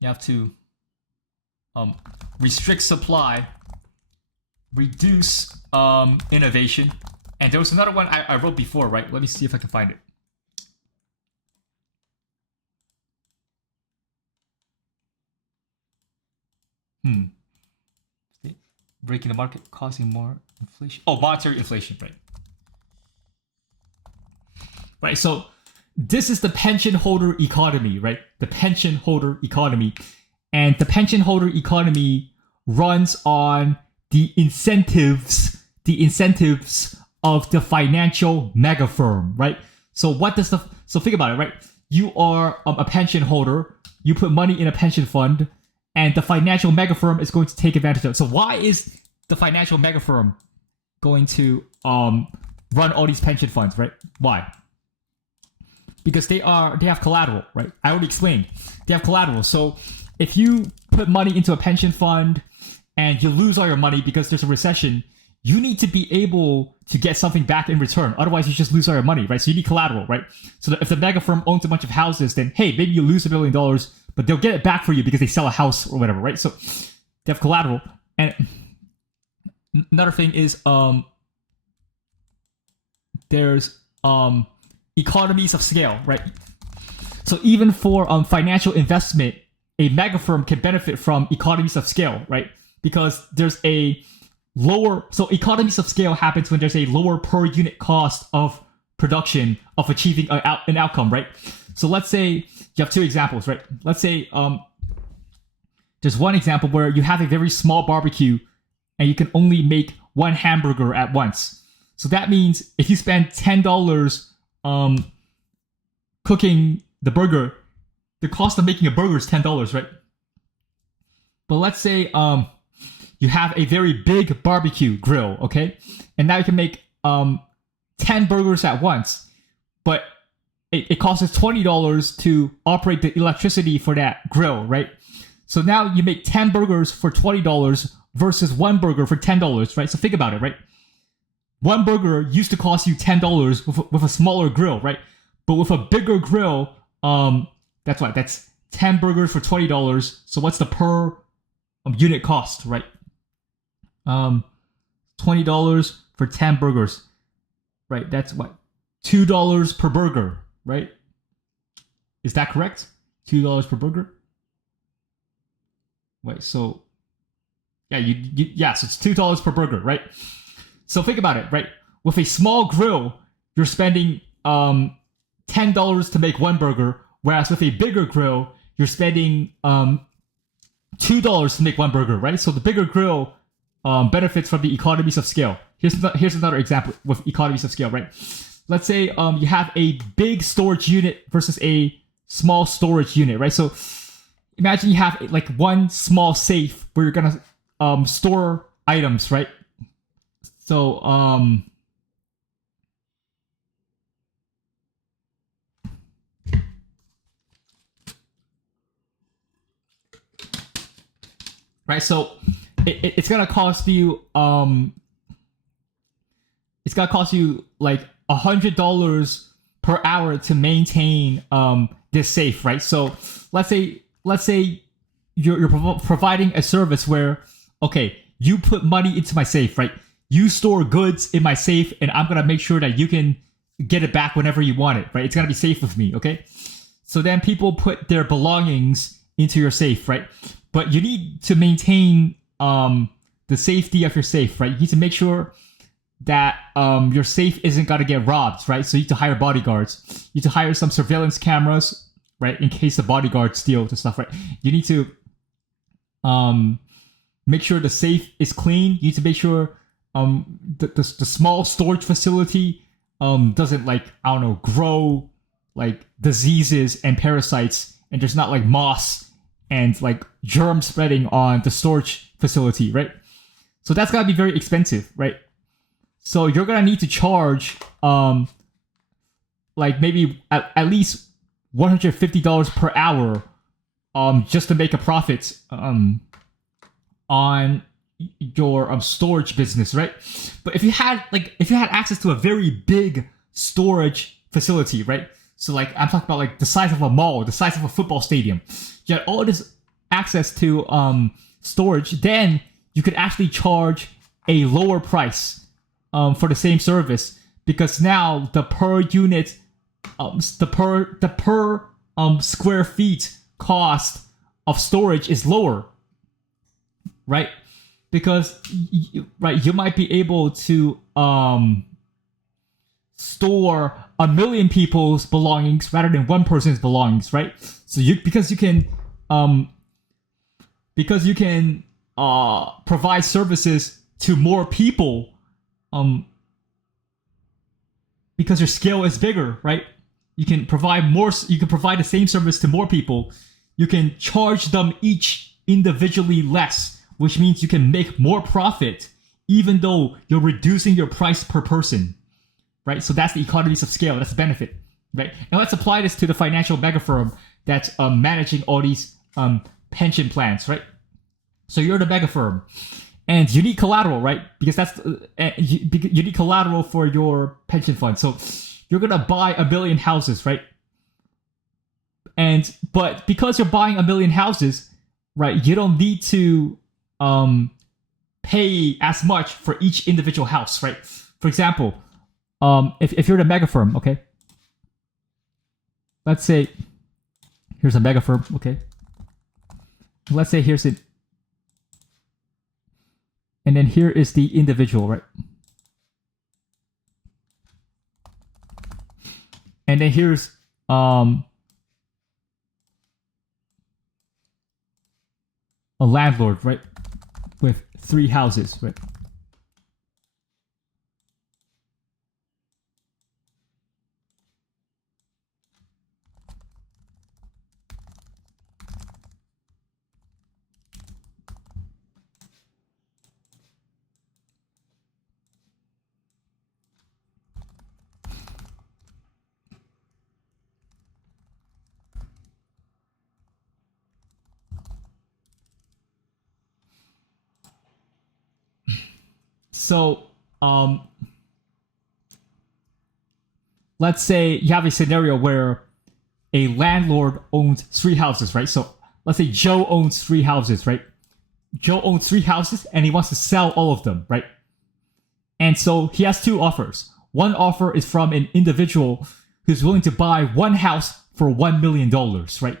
you have to restrict supply, reduce innovation, and there was another one I wrote before, right? Let me see if I can find it. Breaking the market, causing more inflation. Oh, monetary inflation, right? Right, so this is the pension holder economy, right? The pension holder economy. And the pension holder economy runs on the incentives of the financial mega firm, right? So think about it, right? You are a pension holder, you put money in a pension fund, and the financial mega firm is going to take advantage of it. So why is the financial mega firm going to run all these pension funds, right? Why? Because they have collateral, right? I already explained. They have collateral. So if you put money into a pension fund and you lose all your money because there's a recession, you need to be able to get something back in return. Otherwise, you just lose all your money, right? So you need collateral, right? So that if the mega firm owns a bunch of houses, then hey, maybe you lose $1 billion, but they'll get it back for you because they sell a house or whatever, right? So they have collateral. And another thing is there's economies of scale, right? So even for financial investment, a mega firm can benefit from economies of scale, right? Because there's a lower, so economies of scale happens when there's a lower per unit cost of production of achieving an outcome, right? So let's say you have two examples, right? Let's say there's one example where you have a very small barbecue and you can only make one hamburger at once. So that means if you spend $10 cooking the burger, the cost of making a burger is $10, right? But let's say you have a very big barbecue grill, okay? And now you can make 10 burgers at once, but it costs us $20 to operate the electricity for that grill, right? So now you make 10 burgers for $20 versus one burger for $10, right? So think about it, right? One burger used to cost you $10 with a smaller grill, right? But with a bigger grill, that's 10 burgers for $20. So what's the per unit cost, right? $20 for 10 burgers, right? That's what? $2 per burger, right? Is that correct? $2 per burger? Wait, so yeah, yes, it's $2 per burger, right? So think about it, right? With a small grill, you're spending $10 to make one burger, whereas with a bigger grill, you're spending $2 to make one burger, right? So the bigger grill benefits from the economies of scale. Here's another example with economies of scale, right? Let's say you have a big storage unit versus a small storage unit, right? So imagine you have like one small safe where you're gonna store items, right? So right, so it's gonna cost you like $100 per hour to maintain this safe, right? So let's say you're providing a service where, okay, you put money into my safe, right? You store goods in my safe, and I'm gonna make sure that you can get it back whenever you want it, right? It's gonna be safe with me, okay? So then people put their belongings into your safe, right? But you need to maintain the safety of your safe, right? You need to make sure that your safe isn't gonna get robbed, right? So you need to hire bodyguards. You need to hire some surveillance cameras, right? In case the bodyguards steal the stuff, right? You need to make sure the safe is clean. You need to make sure the small storage facility doesn't, like, I don't know, grow like diseases and parasites, and there's not like moss and like germ spreading on the storage facility, right? So that's gotta be very expensive, right? So you're gonna need to charge like maybe at least $150 per hour just to make a profit on your storage business, right? But if you had access to a very big storage facility, right? So like I'm talking about like the size of a mall, the size of a football stadium. You had all this access to storage, then you could actually charge a lower price for the same service, because now the per unit the per square feet cost of storage is lower, right? Because you might be able to store 1 million people's belongings rather than one person's belongings, right? So because you can provide services to more people, because your scale is bigger, right? You can provide the same service to more people. You can charge them each individually less, which means you can make more profit even though you're reducing your price per person, right? So that's the economies of scale. That's the benefit, right? And let's apply this to the financial mega firm that's managing all these pension plans, right? So you're the mega firm, and you need collateral, right? Because you need collateral for your pension fund. So you're gonna buy 1 million houses, right? But because you're buying 1 million houses, right, you don't need to pay as much for each individual house, right? For example, if you're the mega firm, okay, let's say here's a mega firm, okay, let's say here's it, and then here is the individual, right? And then here's a landlord, right, with 3 houses, right? So let's say you have a scenario where a landlord owns 3 houses, right? So let's say Joe owns 3 houses, right? Joe owns 3 houses and he wants to sell all of them, right? And so he has 2 offers. One offer is from an individual who's willing to buy 1 house for $1 million, right?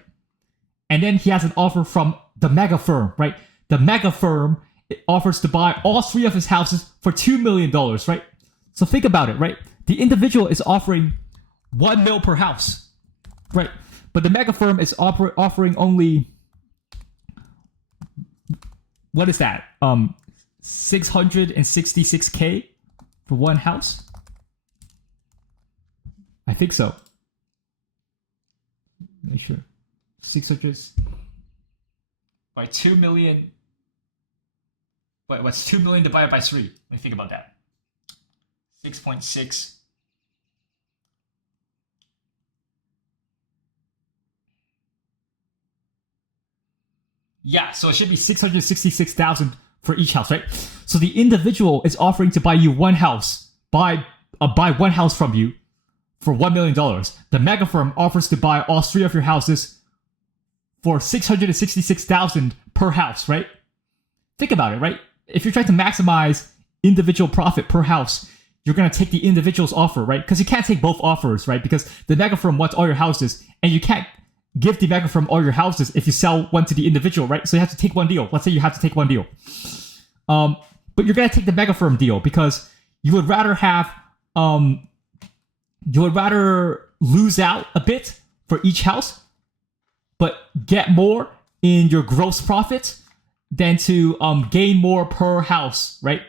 And then he has an offer from the mega firm, right? The mega firm offers to buy all 3 of his houses for $2 million, right? So think about it, right? The individual is offering $1 million per house, right? But the mega firm is offering only, what is that? $666K for 1 house? I think so. Make sure. 600 by 2 million. What's 2 million divided by 3? Let me think about that. 6.6. Yeah, so it should be 666,000 for each house, right? So the individual is offering to buy you 1 house, buy 1 house from you for $1 million. The mega firm offers to buy all 3 of your houses for 666,000 per house, right? Think about it, right? If you're trying to maximize individual profit per house, you're going to take the individual's offer, right? Because you can't take both offers, right? Because the mega firm wants all your houses, and you can't give the mega firm all your houses if you sell one to the individual, right? So you have to take one deal. Let's say you have to take one deal. But you're going to take the mega firm deal because you would rather have, you would rather lose out a bit for each house, but get more in your gross profit than to gain more per house, right?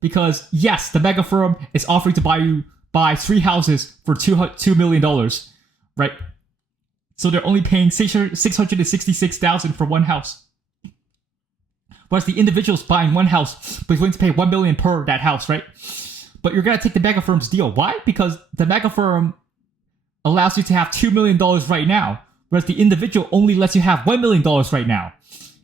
Because yes, the mega firm is offering to buy 3 houses for $2 million, right? So they're only paying 666,000 for 1 house. Whereas the individual's buying 1 house, but he's willing to pay $1 million per that house, right? But you're gonna take the mega firm's deal. Why? Because the mega firm allows you to have $2 million right now, whereas the individual only lets you have $1 million right now.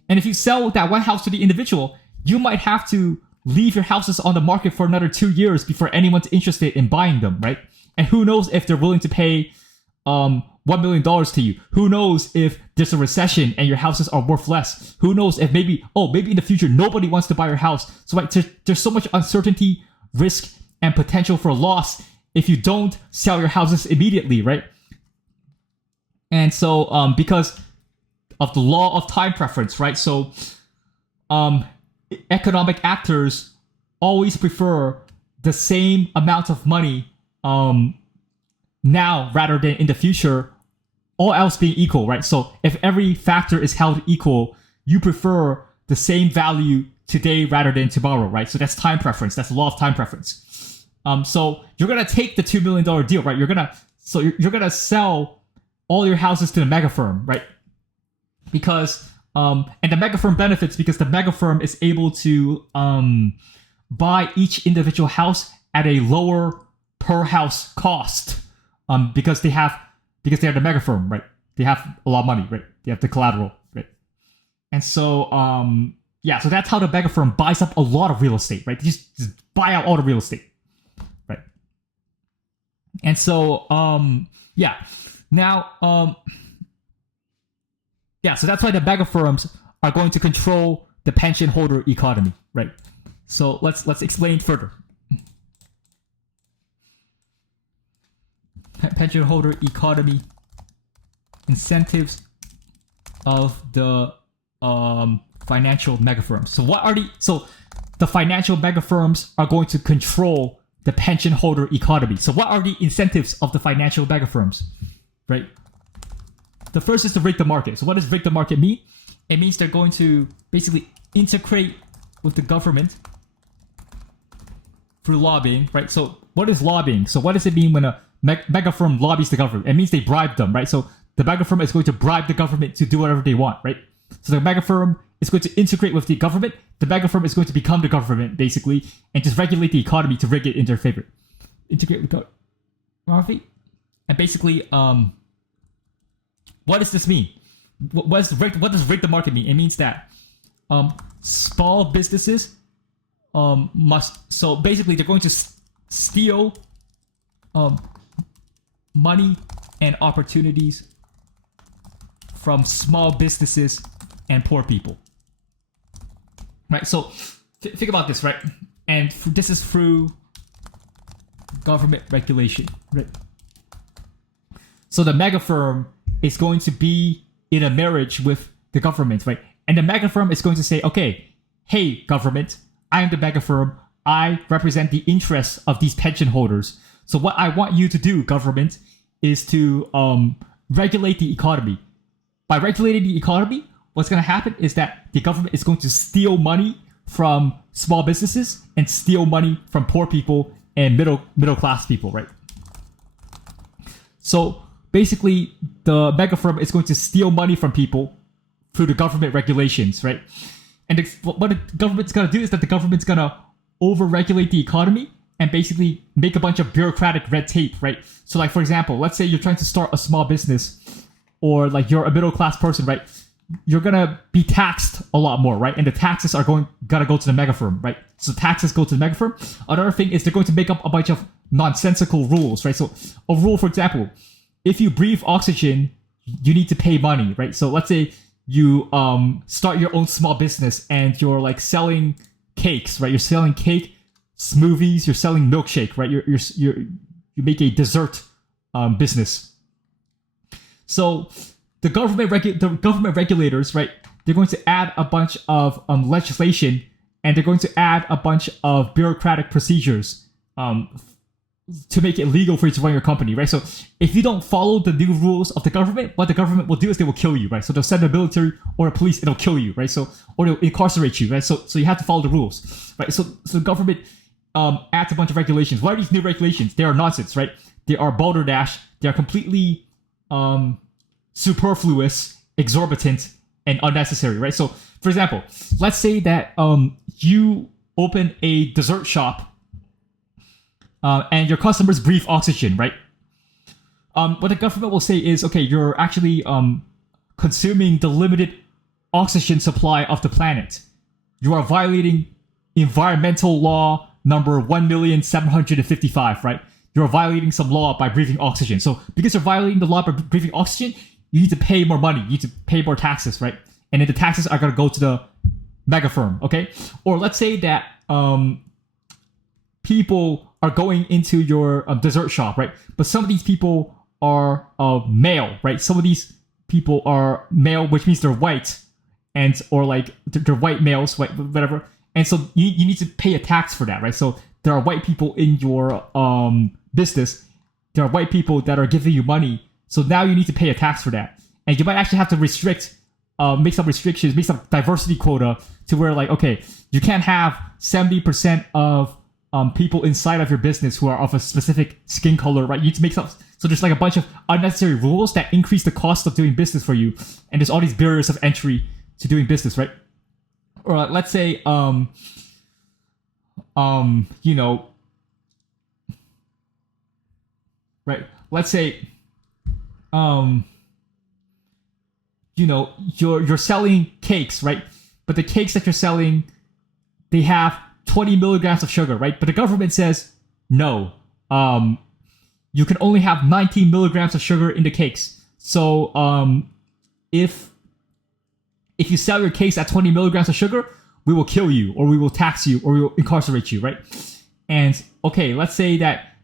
And if you sell that 1 house to the individual, you might have to leave your houses on the market for another 2 years before anyone's interested in buying them, right? And who knows if they're willing to pay $1 million to you? Who knows if there's a recession and your houses are worth less? Who knows if maybe in the future nobody wants to buy your house? So right, there's so much uncertainty, risk, and potential for loss if you don't sell your houses immediately, right? And so because of the law of time preference, right? So economic actors always prefer the same amount of money now rather than in the future, all else being equal, right? So if every factor is held equal, you prefer the same value today rather than tomorrow, right? So that's time preference. That's the law of time preference. So you're gonna take the $2 million deal, right? You're gonna sell all your houses to the mega firm, right? Because and the mega firm benefits because the mega firm is able to buy each individual house at a lower per house cost. Because they are the mega firm, right? They have a lot of money, right? They have the collateral, right? And so, so that's how the mega firm buys up a lot of real estate, right? They just buy out all the real estate, right? And so, so that's why the mega firms are going to control the pension holder economy, right? So let's explain further. Pension holder economy, incentives of the financial mega firms. So the financial mega firms are going to control the pension holder economy. So what are the incentives of the financial mega firms, right? The first is to rig the market. So what does rig the market mean? It means they're going to basically integrate with the government through lobbying, right? So what is lobbying? So what does it mean when a mega firm lobbies the government? It means they bribe them, right? So the mega firm is going to bribe the government to do whatever they want, right? So the mega firm is going to integrate with the government. The mega firm is going to become the government, basically, and just regulate the economy to rig it in their favor. Integrate with government. And basically, what does this mean? What does rig the market mean? It means that small businesses must. So basically, they're going to steal um, money and opportunities from small businesses and poor people. Right. So think about this, right? And this is through government regulation, right? So the mega firm is going to be in a marriage with the government, right? And the mega firm is going to say, okay, hey, government, I am the mega firm. I represent the interests of these pension holders. So what I want you to do, government, is to regulate the economy. By regulating the economy, what's going to happen is that the government is going to steal money from small businesses and steal money from poor people and middle class people, right? So basically, the mega firm is going to steal money from people through the government regulations, right? And what the government's going to do is that the government's going to over-regulate the economy and basically make a bunch of bureaucratic red tape, right? So like, for example, let's say you're trying to start a small business, or like you're a middle-class person, right? You're going to be taxed a lot more, right? And the taxes are going to go to the mega firm, right? So taxes go to the mega firm. Another thing is they're going to make up a bunch of nonsensical rules, right? So a rule, for example, if you breathe oxygen, you need to pay money, right? So let's say you start your own small business and you're like selling cakes, right? You're selling cake, smoothies, you're selling milkshake, right? You make a dessert business. So the government regulators, right? They're going to add a bunch of legislation, and they're going to add a bunch of bureaucratic procedures to make it legal for you to run your company, right? So if you don't follow the new rules of the government, what the government will do is they will kill you, right? So they'll send the military or the police, it'll kill you, right? So, or they'll incarcerate you, right? So you have to follow the rules, right? So the government adds a bunch of regulations. What are these new regulations? They are nonsense, right? They are balderdash. They are completely superfluous, exorbitant, and unnecessary, right? So, for example, let's say that you open a dessert shop and your customers breathe oxygen, right? What the government will say is, okay, you're actually consuming the limited oxygen supply of the planet. You are violating environmental law number 1,755,000, right? You're violating some law by breathing oxygen. So because you're violating the law by breathing oxygen, you need to pay more money. You need to pay more taxes, right? And then the taxes are going to go to the mega firm, okay? Or let's say that people are going into your dessert shop, right? But some of these people are male, right? Some of these people are male, which means they're white, and or like they're white males, white, whatever. And so you need to pay a tax for that, right? So there are white people in your business. There are white people that are giving you money. So now you need to pay a tax for that. And you might actually have to make some restrictions, make some diversity quota to where like, okay, you can't have 70% of people inside of your business who are of a specific skin color, right? You need to make some. So there's like a bunch of unnecessary rules that increase the cost of doing business for you. And there's all these barriers of entry to doing business, right? Or let's say, you know, right? Let's say, you know, you're selling cakes, right? But the cakes that you're selling, they have 20 milligrams of sugar, right? But the government says no. You can only have 19 milligrams of sugar in the cakes. So if you sell your cakes at 20 milligrams of sugar, we will kill you, or we will tax you, or we will incarcerate you, right? And okay, let's say that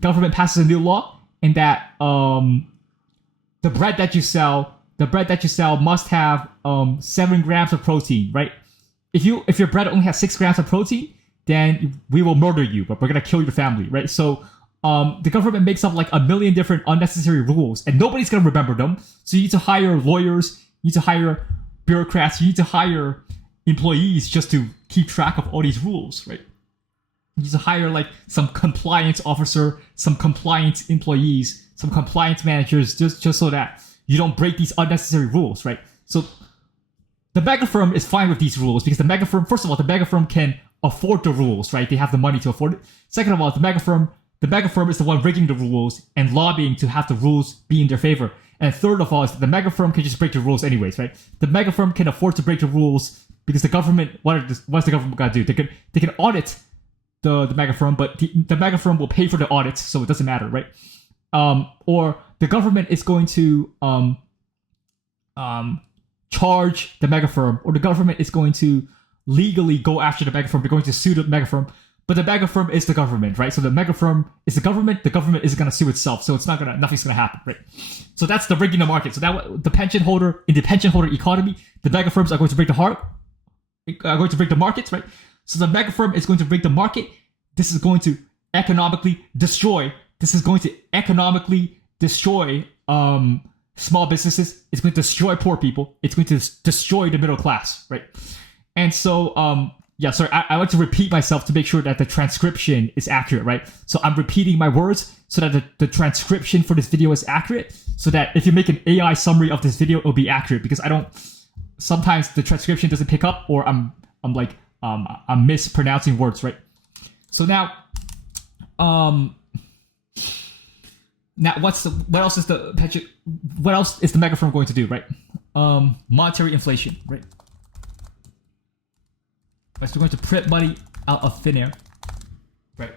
government passes a new law, and that the bread that you sell must have 7 grams of protein, right? If your bread only has 6 grams of protein, then we will murder you, but we're gonna kill your family, right? So the government makes up like a million different unnecessary rules, and nobody's gonna remember them. So you need to hire lawyers, you need to hire bureaucrats, you need to hire employees just to keep track of all these rules, right? You need to hire like some compliance officer, some compliance employees, some compliance managers, just so that you don't break these unnecessary rules, right? So the mega firm is fine with these rules because the mega firm, first of all, the mega firm can afford the rules, right? They have the money to afford it. Second of all, the mega firm is the one rigging the rules and lobbying to have the rules be in their favor. And third of all, is that the mega firm can just break the rules anyways, right? The mega firm can afford to break the rules because the government, what's the government got to do? They can audit the mega firm, but the mega firm will pay for the audits, so it doesn't matter, right? Or the government is going to charge the mega firm, or the government is going to legally go after the mega firm. They're going to sue the mega firm, but the mega firm is the government, right? So the mega firm is the government. The government isn't going to sue itself, so nothing's going to happen, right? So that's the rigging the market. So that the pension holder in the pension holder economy, the mega firms are going to rig the markets, right? So the mega firm is going to rig the market. This is going to economically destroy. Small businesses. It's going to destroy poor people. It's going to destroy the middle class, right? And so, sorry, I like to repeat myself to make sure that the transcription is accurate, right? So I'm repeating my words so that the transcription for this video is accurate, so that if you make an AI summary of this video, it'll be accurate, because sometimes the transcription doesn't pick up, or I'm mispronouncing words, right? So now what else is the mega firm going to do, right? Monetary inflation, right? Right, so we're going to print money out of thin air, right?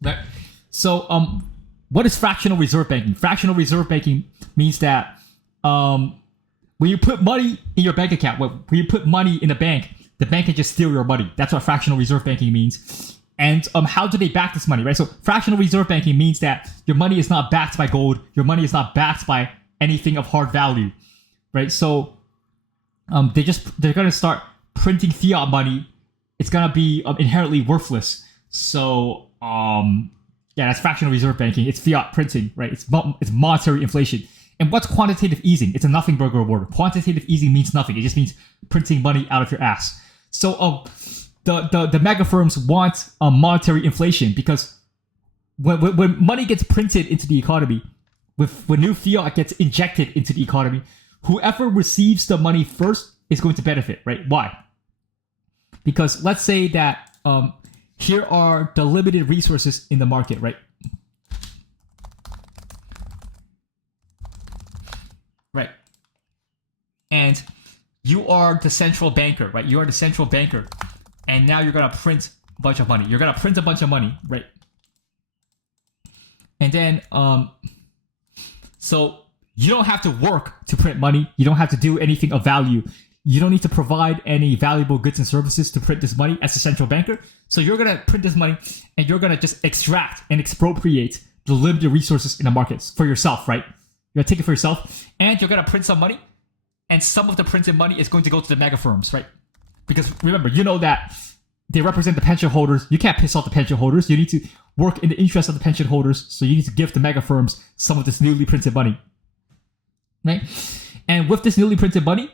Right. So, what is fractional reserve banking? Fractional reserve banking means that when you put money in your bank account, when you put money in the bank can just steal your money. That's what fractional reserve banking means. And how do they back this money, right? So fractional reserve banking means that your money is not backed by gold. Your money is not backed by anything of hard value, right? So they're gonna start printing fiat money. It's gonna be inherently worthless. So that's fractional reserve banking. It's fiat printing, right? It's monetary inflation. And what's quantitative easing? It's a nothing burger word. Quantitative easing means nothing. It just means printing money out of your ass. So the mega firms want monetary inflation, because when money gets printed into the economy, when new fiat gets injected into the economy, whoever receives the money first is going to benefit, right? Why? Because let's say that here are the limited resources in the market, right? Right. And you are the central banker, right? You are the central banker. And now you're going to print a bunch of money. You're going to print a bunch of money, right? And then, so you don't have to work to print money. You don't have to do anything of value. You don't need to provide any valuable goods and services to print this money as a central banker. So you're going to print this money, and you're going to just extract and expropriate the limited resources in the markets for yourself, right? You're going to take it for yourself, and you're going to print some money, and some of the printed money is going to go to the mega firms, right? Because remember, you know that they represent the pension holders. You can't piss off the pension holders. You need to work in the interest of the pension holders, so you need to give the mega firms some of this newly printed money, right? And with this newly printed money,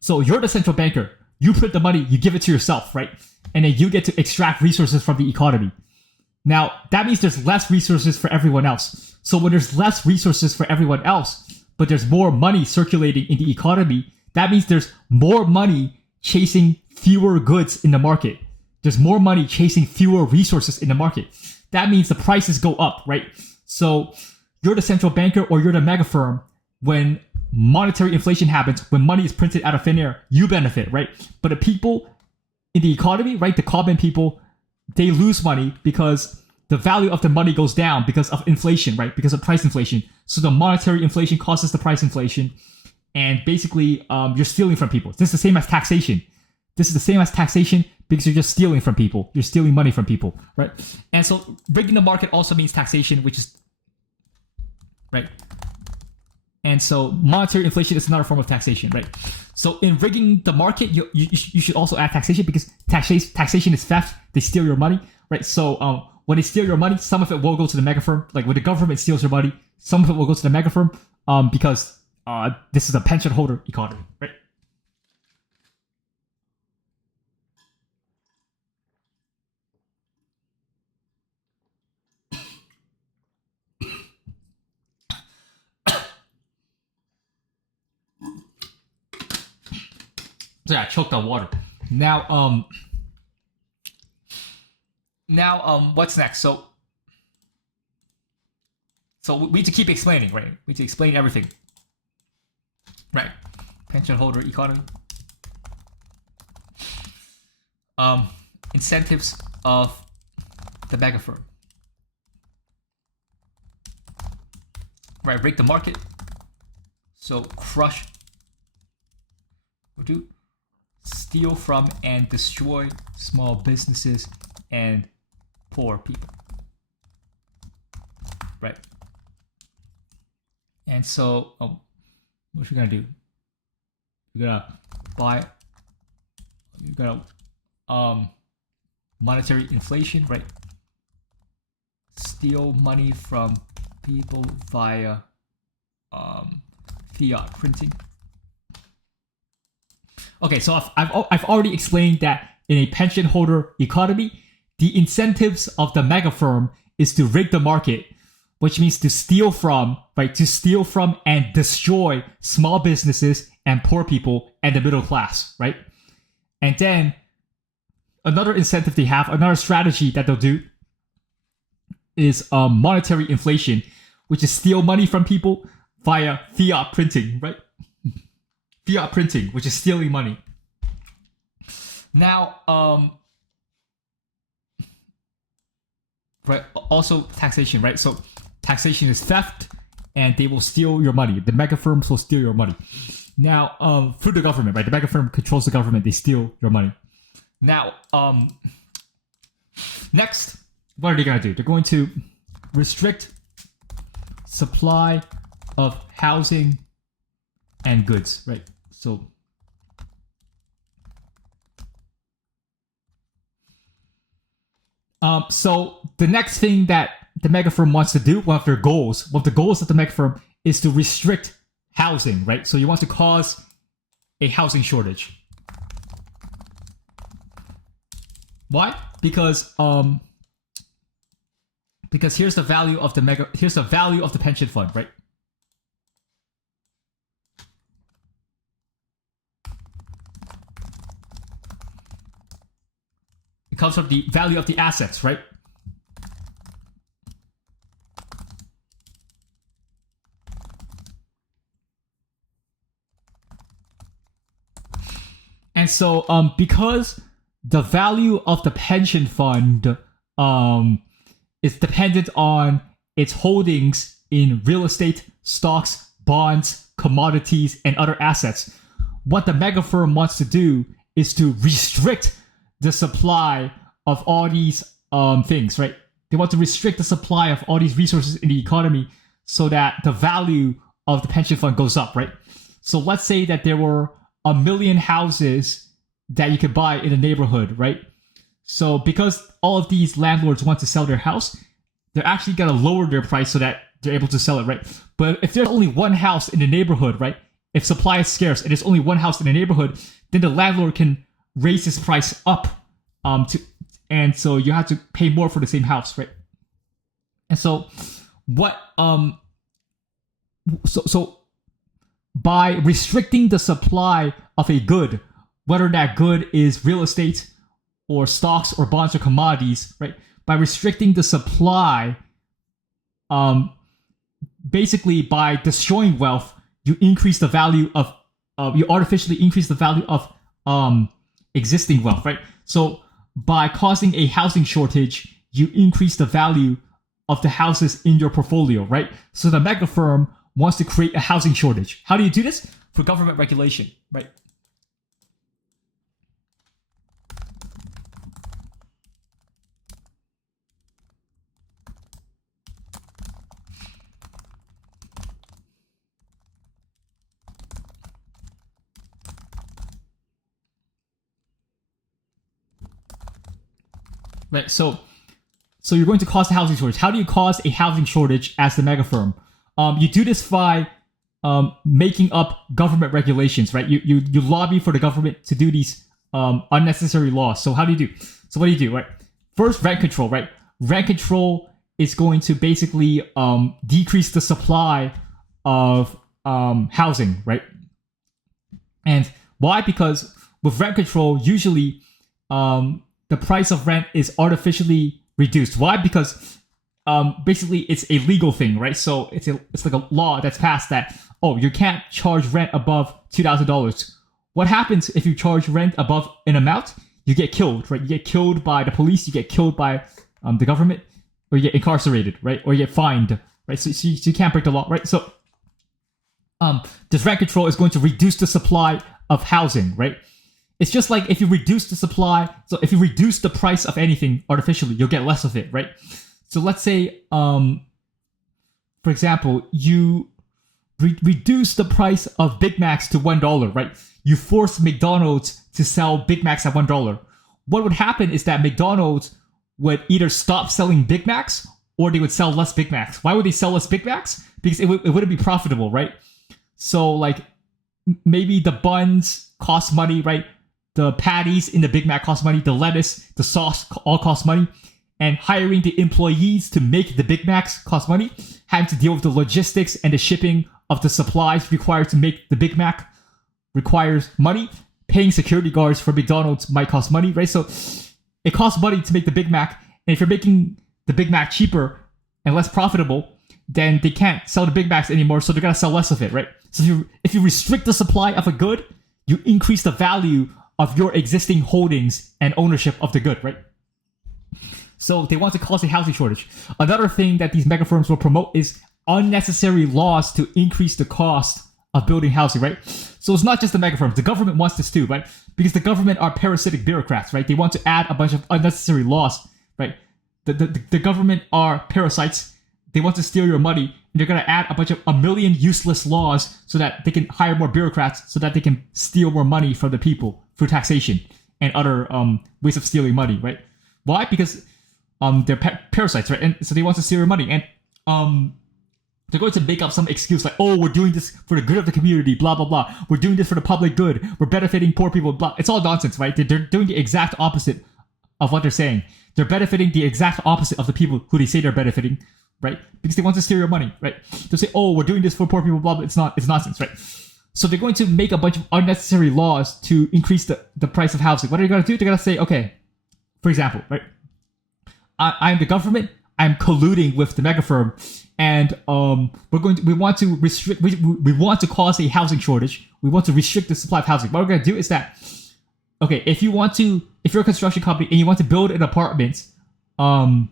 so you're the central banker. You print the money, you give it to yourself, right? And then you get to extract resources from the economy. Now, that means there's less resources for everyone else. So when there's less resources for everyone else, but there's more money circulating in the economy, that means there's more money chasing fewer goods in the market. There's more money chasing fewer resources in the market. That means the prices go up, right? So you're the central banker, or you're the mega firm. When monetary inflation happens, when money is printed out of thin air, you benefit, right? But the people in the economy, right, the common people, they lose money because the value of the money goes down because of inflation, right? Because of price inflation. So the monetary inflation causes the price inflation, and basically you're stealing from people. This is the same as taxation. This is the same as taxation because you're just stealing from people. You're stealing money from people, right? And so rigging the market also means taxation, which is, right? And so monetary inflation is another form of taxation, right? So in rigging the market, you should also add taxation, because taxation is theft. They steal your money, right? So when they steal your money, some of it will go to the mega firm. Like when the government steals your money, some of it will go to the mega firm, because this is a pension holder economy, right? So yeah, choked on water. Now, what's next? So we need to keep explaining, right? We need to explain everything, right? Pension holder economy. Incentives of the mega firm. Right, break the market. So crush, do steal from and destroy small businesses and poor people. Right. And so, what you're gonna do? You're gonna buy. You're gonna monetary inflation, right? Steal money from people via fiat printing. Okay, so I've already explained that in a pension holder economy, the incentives of the mega firm is to rig the market, which means to steal from, right? To steal from and destroy small businesses and poor people and the middle class, right? And then another incentive they have, another strategy that they'll do is monetary inflation, which is steal money from people via fiat printing, right? Fiat printing, which is stealing money. Now, right, also taxation, right? So taxation is theft, and they will steal your money. The mega firms will steal your money. Now, through the government, right? The mega firm controls the government. They steal your money. Now, next, what are they going to do? They're going to restrict supply of housing and goods, right? So the next thing that the mega firm wants to do, one of the goals of the mega firm is to restrict housing, right? So you want to cause a housing shortage. Why? Because here's the value of the pension fund, right? It comes from the value of the assets, right? And so, because the value of the pension fund is dependent on its holdings in real estate, stocks, bonds, commodities, and other assets, what the mega firm wants to do is to restrict the supply of all these things, right? They want to restrict the supply of all these resources in the economy so that the value of the pension fund goes up, right? So let's say that there were 1 million houses that you could buy in a neighborhood, right? So because all of these landlords want to sell their house, they're actually going to lower their price so that they're able to sell it, right? But if there's only one house in the neighborhood, right? If supply is scarce and there's only one house in the neighborhood, then the landlord can raise his price up, and so you have to pay more for the same house, right? And so what so by restricting the supply of a good, whether that good is real estate or stocks or bonds or commodities, right? By restricting the supply, basically by destroying wealth, you increase the value of you artificially increase the value of existing wealth, right? So by causing a housing shortage, you increase the value of the houses in your portfolio, right? So the mega firm wants to create a housing shortage. How do you do this? For government regulation, right? Right. So you're going to cause a housing shortage. How do you cause a housing shortage as the mega firm? You do this by making up government regulations, right? You lobby for the government to do these unnecessary laws. So how do you do? So what do you do, right? First, rent control, right? Rent control is going to basically decrease the supply of housing, right? And why? Because with rent control, usually the price of rent is artificially reduced. Why? Because basically it's a legal thing, right? So it's like a law that's passed that, oh, you can't charge rent above $2,000. What happens if you charge rent above an amount? You get killed, right? You get killed by the police, you get killed by the government, or you get incarcerated, right? Or you get fined, right? So you can't break the law, right? So this rent control is going to reduce the supply of housing, right? It's just like if you reduce the supply, so if you reduce the price of anything artificially, you'll get less of it, right? So let's say, for example, you reduce the price of Big Macs to $1, right? You force McDonald's to sell Big Macs at $1. What would happen is that McDonald's would either stop selling Big Macs or they would sell less Big Macs. Why would they sell less Big Macs? Because it wouldn't be profitable, right? So like maybe the buns cost money, right? The patties in the Big Mac cost money. The lettuce, the sauce all cost money. And hiring the employees to make the Big Macs cost money. Having to deal with the logistics and the shipping of the supplies required to make the Big Mac requires money. Paying security guards for McDonald's might cost money, right? So it costs money to make the Big Mac. And if you're making the Big Mac cheaper and less profitable, then they can't sell the Big Macs anymore, so they're going to sell less of it, right? So if you restrict the supply of a good, you increase the value of your existing holdings and ownership of the good, right? So they want to cause a housing shortage. Another thing that these mega firms will promote is unnecessary laws to increase the cost of building housing, right? So it's not just the mega firms. The government wants this too, right? Because the government are parasitic bureaucrats, right? They want to add a bunch of unnecessary laws, right? The government are parasites. They want to steal your money, and they're going to add a million useless laws so that they can hire more bureaucrats, so that they can steal more money from the people through taxation and other ways of stealing money, right? Why? Because they're parasites, right? And so they want to steal your money, and they're going to make up some excuse like, oh, we're doing this for the good of the community, blah, blah, blah. We're doing this for the public good. We're benefiting poor people, blah. It's all nonsense, right? They're doing the exact opposite of what they're saying. They're benefiting the exact opposite of the people who they say they're benefiting, right? Because they want to steal your money, right? They'll say, oh, we're doing this for poor people, blah, blah. It's nonsense, right? So they're going to make a bunch of unnecessary laws to increase the price of housing. What are they going to do? They're going to say, okay, for example, right? I'm the government. I'm colluding with the mega firm, and we want to restrict. We want to cause a housing shortage. We want to restrict the supply of housing. What we're going to do is that, okay, if you're a construction company and you want to build an apartment, we're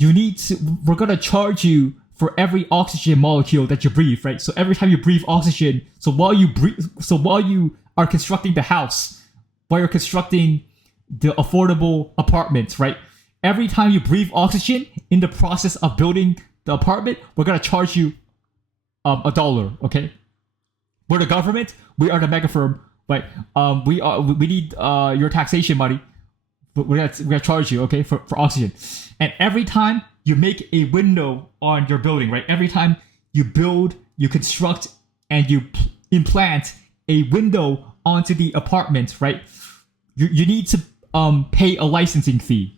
going to charge you for every oxygen molecule that you breathe, right? So every time you breathe oxygen, so while you are constructing the house, while you're constructing the affordable apartments, right? Every time you breathe oxygen in the process of building the apartment, we're going to charge you $1, okay? We're the government, we are the mega firm, right? We need your taxation money, but we're gonna charge you, okay, for oxygen. And every time you make a window on your building, right? Every time you build, you construct, and you implant a window onto the apartment, right? You need to pay a licensing fee.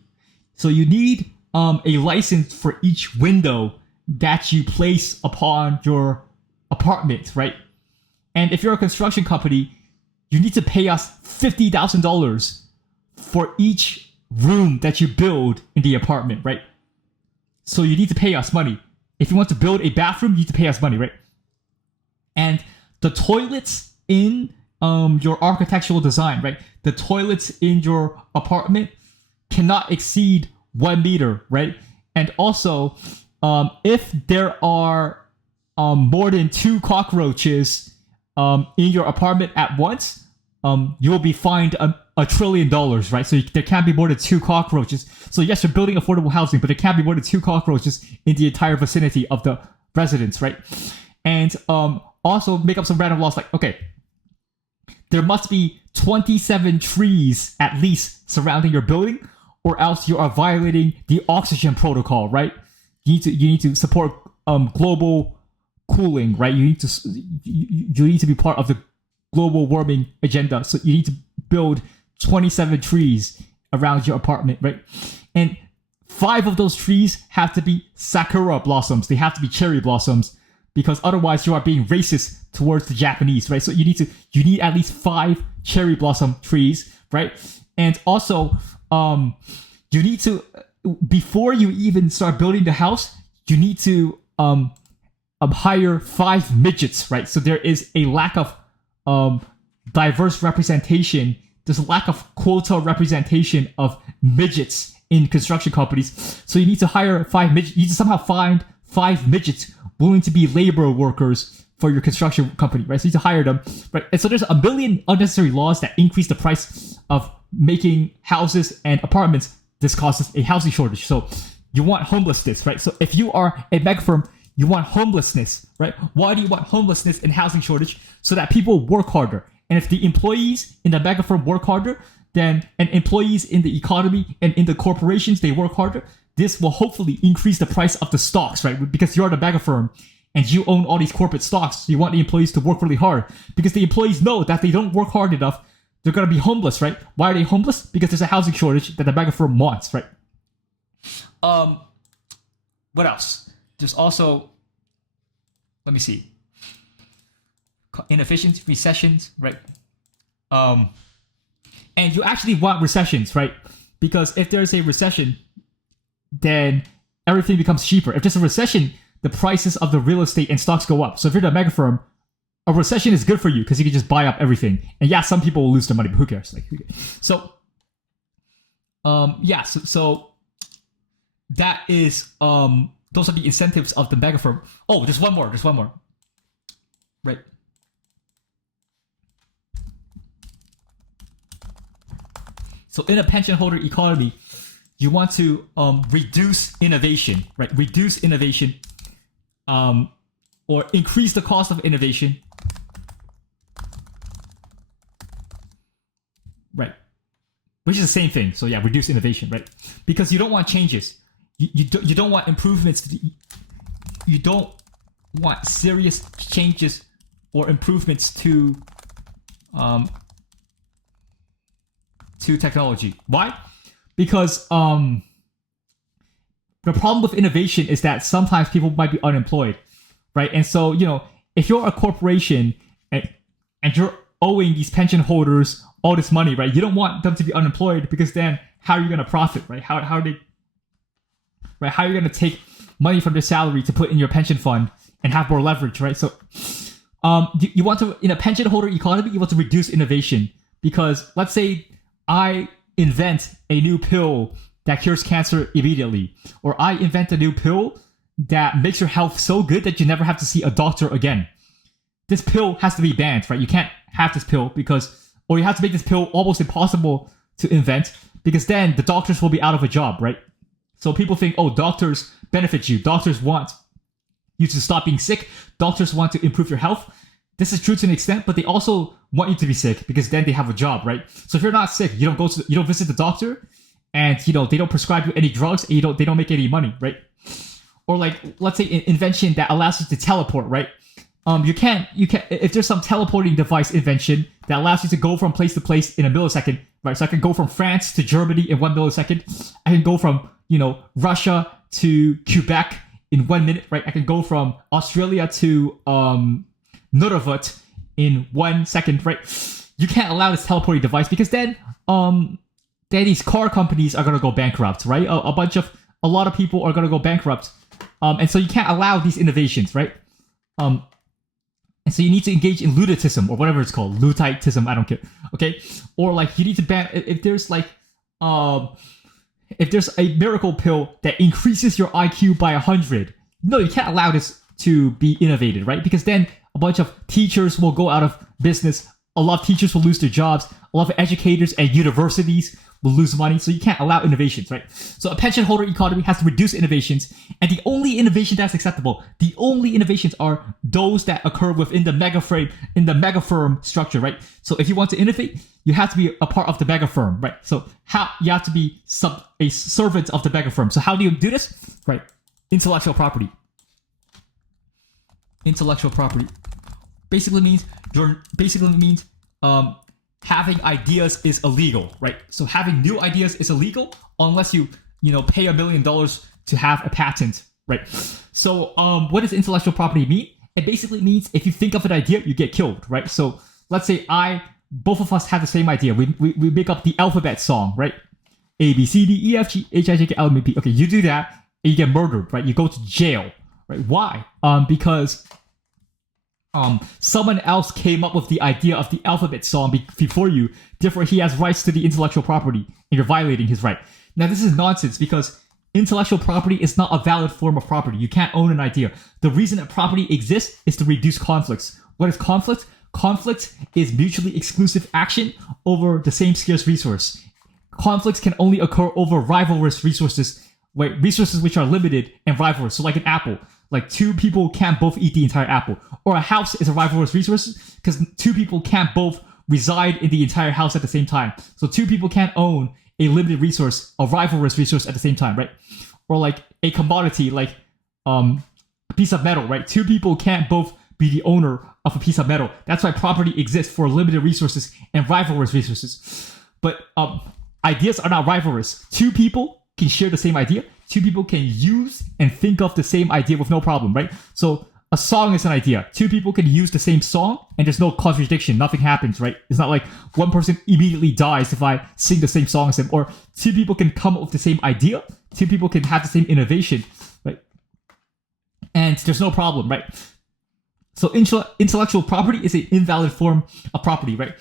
So you need a license for each window that you place upon your apartment, right? And if you're a construction company, you need to pay us $50,000 for each room that you build in the apartment, right? So you need to pay us money. If you want to build a bathroom, you need to pay us money, right? And the toilets in your architectural design, right? The toilets in your apartment cannot exceed 1 meter, right? And also, if there are more than 2 cockroaches in your apartment at once, you will be fined $1 trillion, right? So there can't be more than 2 cockroaches. So yes, you're building affordable housing, but there can't be more than 2 cockroaches in the entire vicinity of the residents, right? And also make up some random laws like, okay, there must be 27 trees at least surrounding your building, or else you are violating the oxygen protocol, right? You need to support global cooling, right? You need to be part of the global warming agenda. So you need to build 27 trees around your apartment, right? And 5 of those trees have to be sakura blossoms. They have to be cherry blossoms. because otherwise you are being racist towards the Japanese, right? So you need at least 5 cherry blossom trees, right? And also, you need to, before you even start building the house, you need to hire 5 midgets, right? So there is a lack of diverse representation. There's a lack of quota representation of midgets in construction companies. So you need to hire 5 midgets. You need to somehow find 5 midgets willing to be labor workers for your construction company, right? So you need to hire them, right? And so there's a million unnecessary laws that increase the price of making houses and apartments. This causes a housing shortage. So you want homelessness, right? So if you are a mega firm, you want homelessness, right? Why do you want homelessness and housing shortage? So that people work harder. And if the employees in the mega firm work harder, then and employees in the economy and in the corporations, they work harder, this will hopefully increase the price of the stocks, right? Because you're the mega firm and you own all these corporate stocks. So you want the employees to work really hard because the employees know that if they don't work hard enough, they're going to be homeless, right? Why are they homeless? Because there's a housing shortage that the mega firm wants, right? What else? There's also, let me see, inefficiency, recessions, right? And you actually want recessions, right? Because if there's a recession, then everything becomes cheaper. If there's a recession, the prices of the real estate and stocks go up. So if you're the mega firm, a recession is good for you because you can just buy up everything. And yeah, some people will lose their money, but who cares? Like, so that is those are the incentives of the mega firm. Oh, there's one more. Right. So in a pension holder economy, you want to reduce innovation, right? Reduce innovation, or increase the cost of innovation, right? Which is the same thing. So yeah, reduce innovation, right? Because you don't want changes. You don't want improvements. You don't want serious changes or improvements to technology. Why? Because the problem with innovation is that sometimes people might be unemployed, right? And so, you know, if you're a corporation and you're owing these pension holders all this money, right? You don't want them to be unemployed because then how are you going to profit, right? How are you going to take money from their salary to put in your pension fund and have more leverage, right? So you want to, in a pension holder economy, you want to reduce innovation because let's say I invent a new pill that cures cancer immediately, or I invent a new pill that makes your health so good that you never have to see a doctor again. This pill has to be banned, right? You can't have this pill or you have to make this pill almost impossible to invent because then the doctors will be out of a job, right? So people think, oh, doctors benefit you. Doctors want you to stop being sick. Doctors want to improve your health. This is true to an extent, but they also want you to be sick because then they have a job, right? So if you're not sick, you don't visit the doctor, and they don't prescribe you any drugs, and they don't make any money, right? Or like, let's say an invention that allows you to teleport, right? You can't if there's some teleporting device invention that allows you to go from place to place in a millisecond, right? So I can go from France to Germany in 1 millisecond. I can go from Russia to Quebec in 1 minute, right? I can go from Australia to Nunavut in 1 second, right? You can't allow this teleporting device because then these car companies are gonna go bankrupt, right? A lot of people are gonna go bankrupt, and so you can't allow these innovations, right? And so you need to engage in luditism or whatever it's called, Ludditism, I don't care, okay? Or like you need to ban if there's a miracle pill that increases your IQ by 100. No, you can't allow this to be innovated, right? Because then a bunch of teachers will go out of business. A lot of teachers will lose their jobs. A lot of educators and universities will lose money. So you can't allow innovations, right? So a pension holder economy has to reduce innovations. And the only innovation that's acceptable, the only innovations are those that occur within the mega firm structure, right? So if you want to innovate, you have to be a part of the mega firm, right? So you have to be a servant of the mega firm. So how do you do this? Right? Intellectual property. Intellectual property basically means having ideas is illegal, right? So having new ideas is illegal unless you pay $1 million to have a patent, right? So what does intellectual property mean? it basically means if you think of an idea, you get killed, right? So let's say both of us have the same idea. We make up the alphabet song, right? A, B, C, D, E, F, G, H, I, J, K, L, M, N, P. Okay, you do that and you get murdered, right? You go to jail, right? Why? Because someone else came up with the idea of the alphabet song before you. Therefore, he has rights to the intellectual property, and you're violating his right. Now, this is nonsense because intellectual property is not a valid form of property. You can't own an idea. The reason that property exists is to reduce conflicts. What is conflict? Conflict is mutually exclusive action over the same scarce resource. Conflicts can only occur over rivalrous resources, resources which are limited and rivalrous. So like an apple, like two people can't both eat the entire apple. Or a house is a rivalrous resource because two people can't both reside in the entire house at the same time. So two people can't own a limited resource, a rivalrous resource at the same time, right? Or like a commodity, like a piece of metal, right? Two people can't both be the owner of a piece of metal. That's why property exists for limited resources and rivalrous resources. But ideas are not rivalrous. Two people can share the same idea. Two people can use and think of the same idea with no problem, right? So a song is an idea. Two people can use the same song and there's no contradiction. Nothing happens, right? It's not like one person immediately dies if I sing the same song as them. Or two people can come up with the same idea. Two people can have the same innovation, right? And there's no problem, right? So intellectual property is an invalid form of property, right?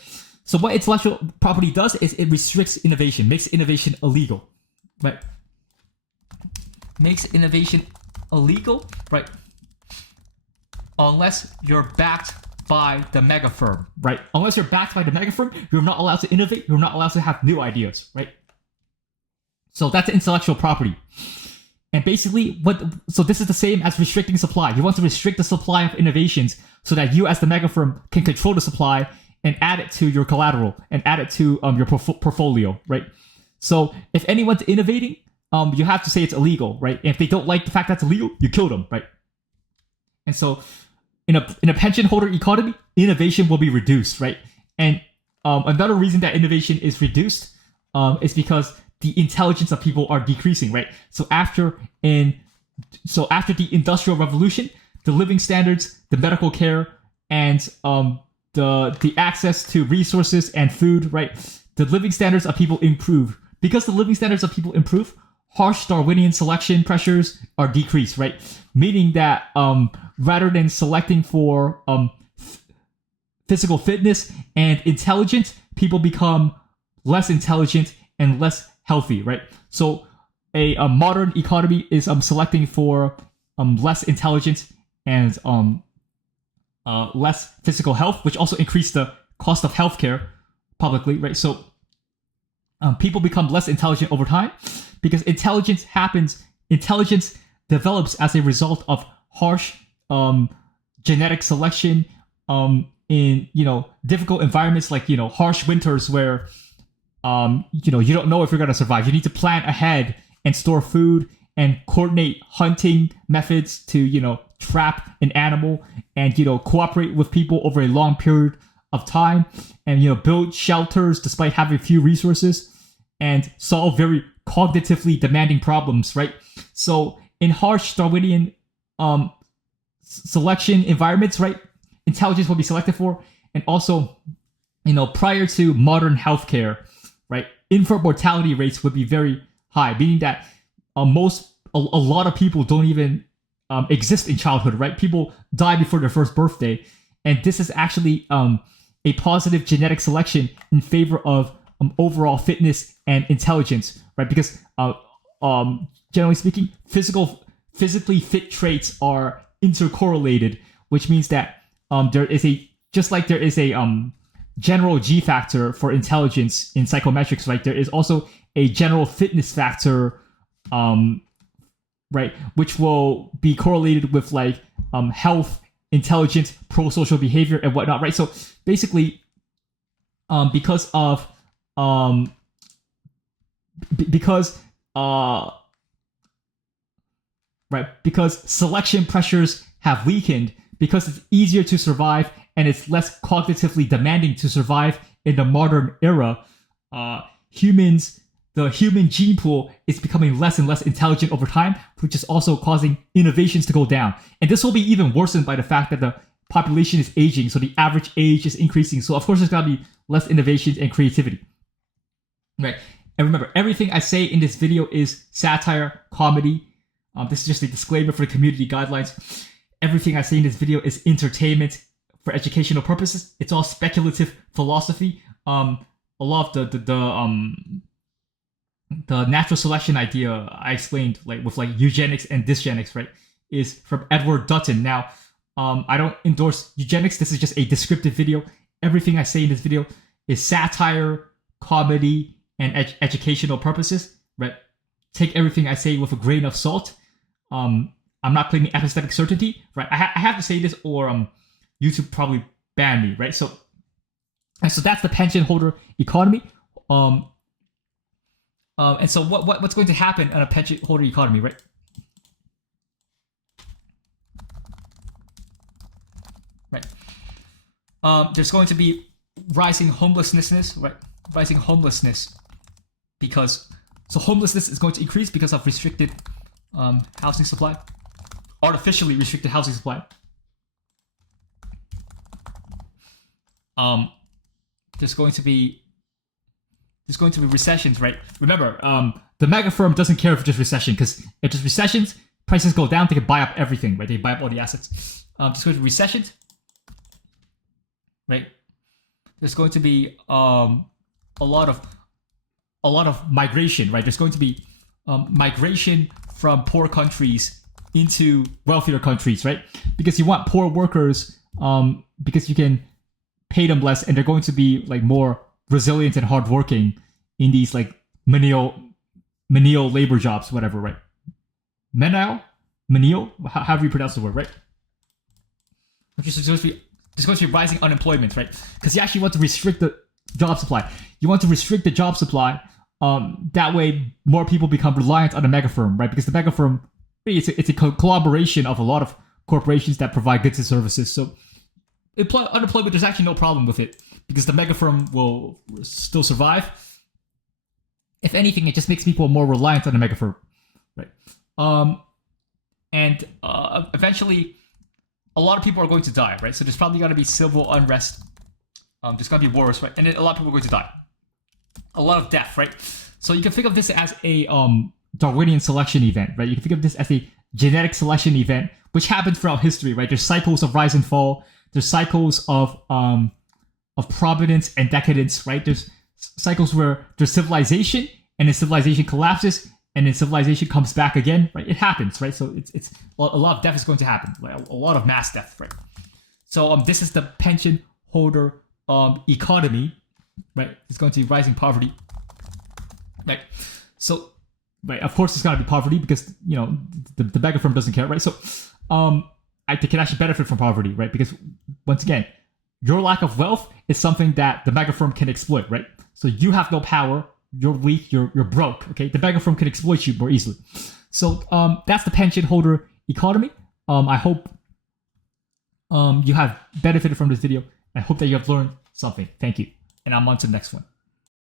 So what intellectual property does is it restricts innovation, makes innovation illegal, right? Makes innovation illegal, right? Unless you're backed by the mega firm, right? Unless you're backed by the mega firm, you're not allowed to innovate. You're not allowed to have new ideas, right? So that's intellectual property. And basically, so this is the same as restricting supply. You want to restrict the supply of innovations so that you as the mega firm can control the supply and add it to your collateral and add it to your portfolio, right? So if anyone's innovating, you have to say it's illegal, right? And if they don't like the fact that's illegal, you kill them, right? And so in a pension holder economy, innovation will be reduced, right? And another reason that innovation is reduced is because the intelligence of people are decreasing, right? So after the Industrial Revolution, the living standards, the medical care, and the access to resources and food, right? The living standards of people improve. Because the living standards of people improve, harsh Darwinian selection pressures are decreased, right? Meaning that rather than selecting for physical fitness and intelligence, people become less intelligent and less healthy, right? So a modern economy is selecting for less intelligence and less physical health, which also increase the cost of healthcare publicly, right? So people become less intelligent over time because intelligence develops as a result of harsh genetic selection in difficult environments like harsh winters where you don't know if you're going to survive. You need to plan ahead and store food and coordinate hunting methods to trap an animal and cooperate with people over a long period of time and build shelters despite having few resources and solve very cognitively demanding problems, right? So in harsh Darwinian selection environments, right, intelligence will be selected for. And also prior to modern healthcare, right, infant mortality rates would be very high, meaning that a lot of people don't even exist in childhood, right? People die before their first birthday, and this is actually a positive genetic selection in favor of overall fitness and intelligence, right? Because generally speaking, physically fit traits are intercorrelated, which means that there is a general G factor for intelligence in psychometrics, right? There is also a general fitness factor, right, which will be correlated with health, intelligence, pro-social behavior, and whatnot, right? So basically, because selection pressures have weakened, because it's easier to survive and it's less cognitively demanding to survive in the modern era, humans the human gene pool is becoming less and less intelligent over time, which is also causing innovations to go down. And this will be even worsened by the fact that the population is aging, so the average age is increasing. So of course there's gotta be less innovations and creativity. Right. And remember, everything I say in this video is satire, comedy. This is just a disclaimer for the community guidelines. Everything I say in this video is entertainment for educational purposes. It's all speculative philosophy. A lot of the natural selection idea I explained, like with like eugenics and dysgenics, right, is from Edward Dutton. Now, I don't endorse eugenics. This is just a descriptive video. Everything I say in this video is satire, comedy, and educational purposes, right? Take everything I say with a grain of salt. I'm not claiming epistemic certainty, right? I have to say this, or YouTube probably ban me, right? So that's the pension holder economy. And so what's going to happen in a pension holder economy, right? Right. There's going to be rising homelessness, right? Rising homelessness because homelessness is going to increase because of restricted housing supply, artificially restricted housing supply. There's going to be recessions, right? Remember, the mega firm doesn't care if just recession, because if there's recessions, prices go down, they can buy up everything, right? They buy up all the assets. There's going to be recessions, right? There's going to be a lot of migration, right? There's going to be migration from poor countries into wealthier countries, right? Because you want poor workers, because you can pay them less, and they're going to be like more resilient and hardworking in these like menial labor jobs, whatever, right? Menial, however you pronounce the word, right? There's going to be rising unemployment, right? Because you actually want to restrict the job supply. You want to restrict the job supply. That way, more people become reliant on the mega firm, right? Because the mega firm, it's a collaboration of a lot of corporations that provide goods and services. So unemployment, there's actually no problem with it, because the mega firm will still survive. If anything, it just makes people more reliant on the mega firm, right? And eventually, a lot of people are going to die, right? So there's probably going to be civil unrest. There's going to be wars, right? And then a lot of people are going to die. A lot of death, right? So you can think of this as a Darwinian selection event, right? You can think of this as a genetic selection event, which happens throughout history, right? There's cycles of rise and fall. There's cycles of providence and decadence, right? There's cycles where there's civilization, and then civilization collapses, and then civilization comes back again, right? It happens, right? So it's a lot of death is going to happen, like a lot of mass death, right? So this is the pension holder economy, right? It's going to be rising poverty, right? So, right, of course it's got to be poverty, because you know the mega firm doesn't care, right? So they can actually benefit from poverty, right? Because once again, your lack of wealth is something that the mega firm can exploit, right? So you have no power, you're weak, you're broke, okay? The mega firm can exploit you more easily. So that's the pension holder economy. I hope you have benefited from this video. I hope that you have learned something. Thank you. And I'm on to the next one.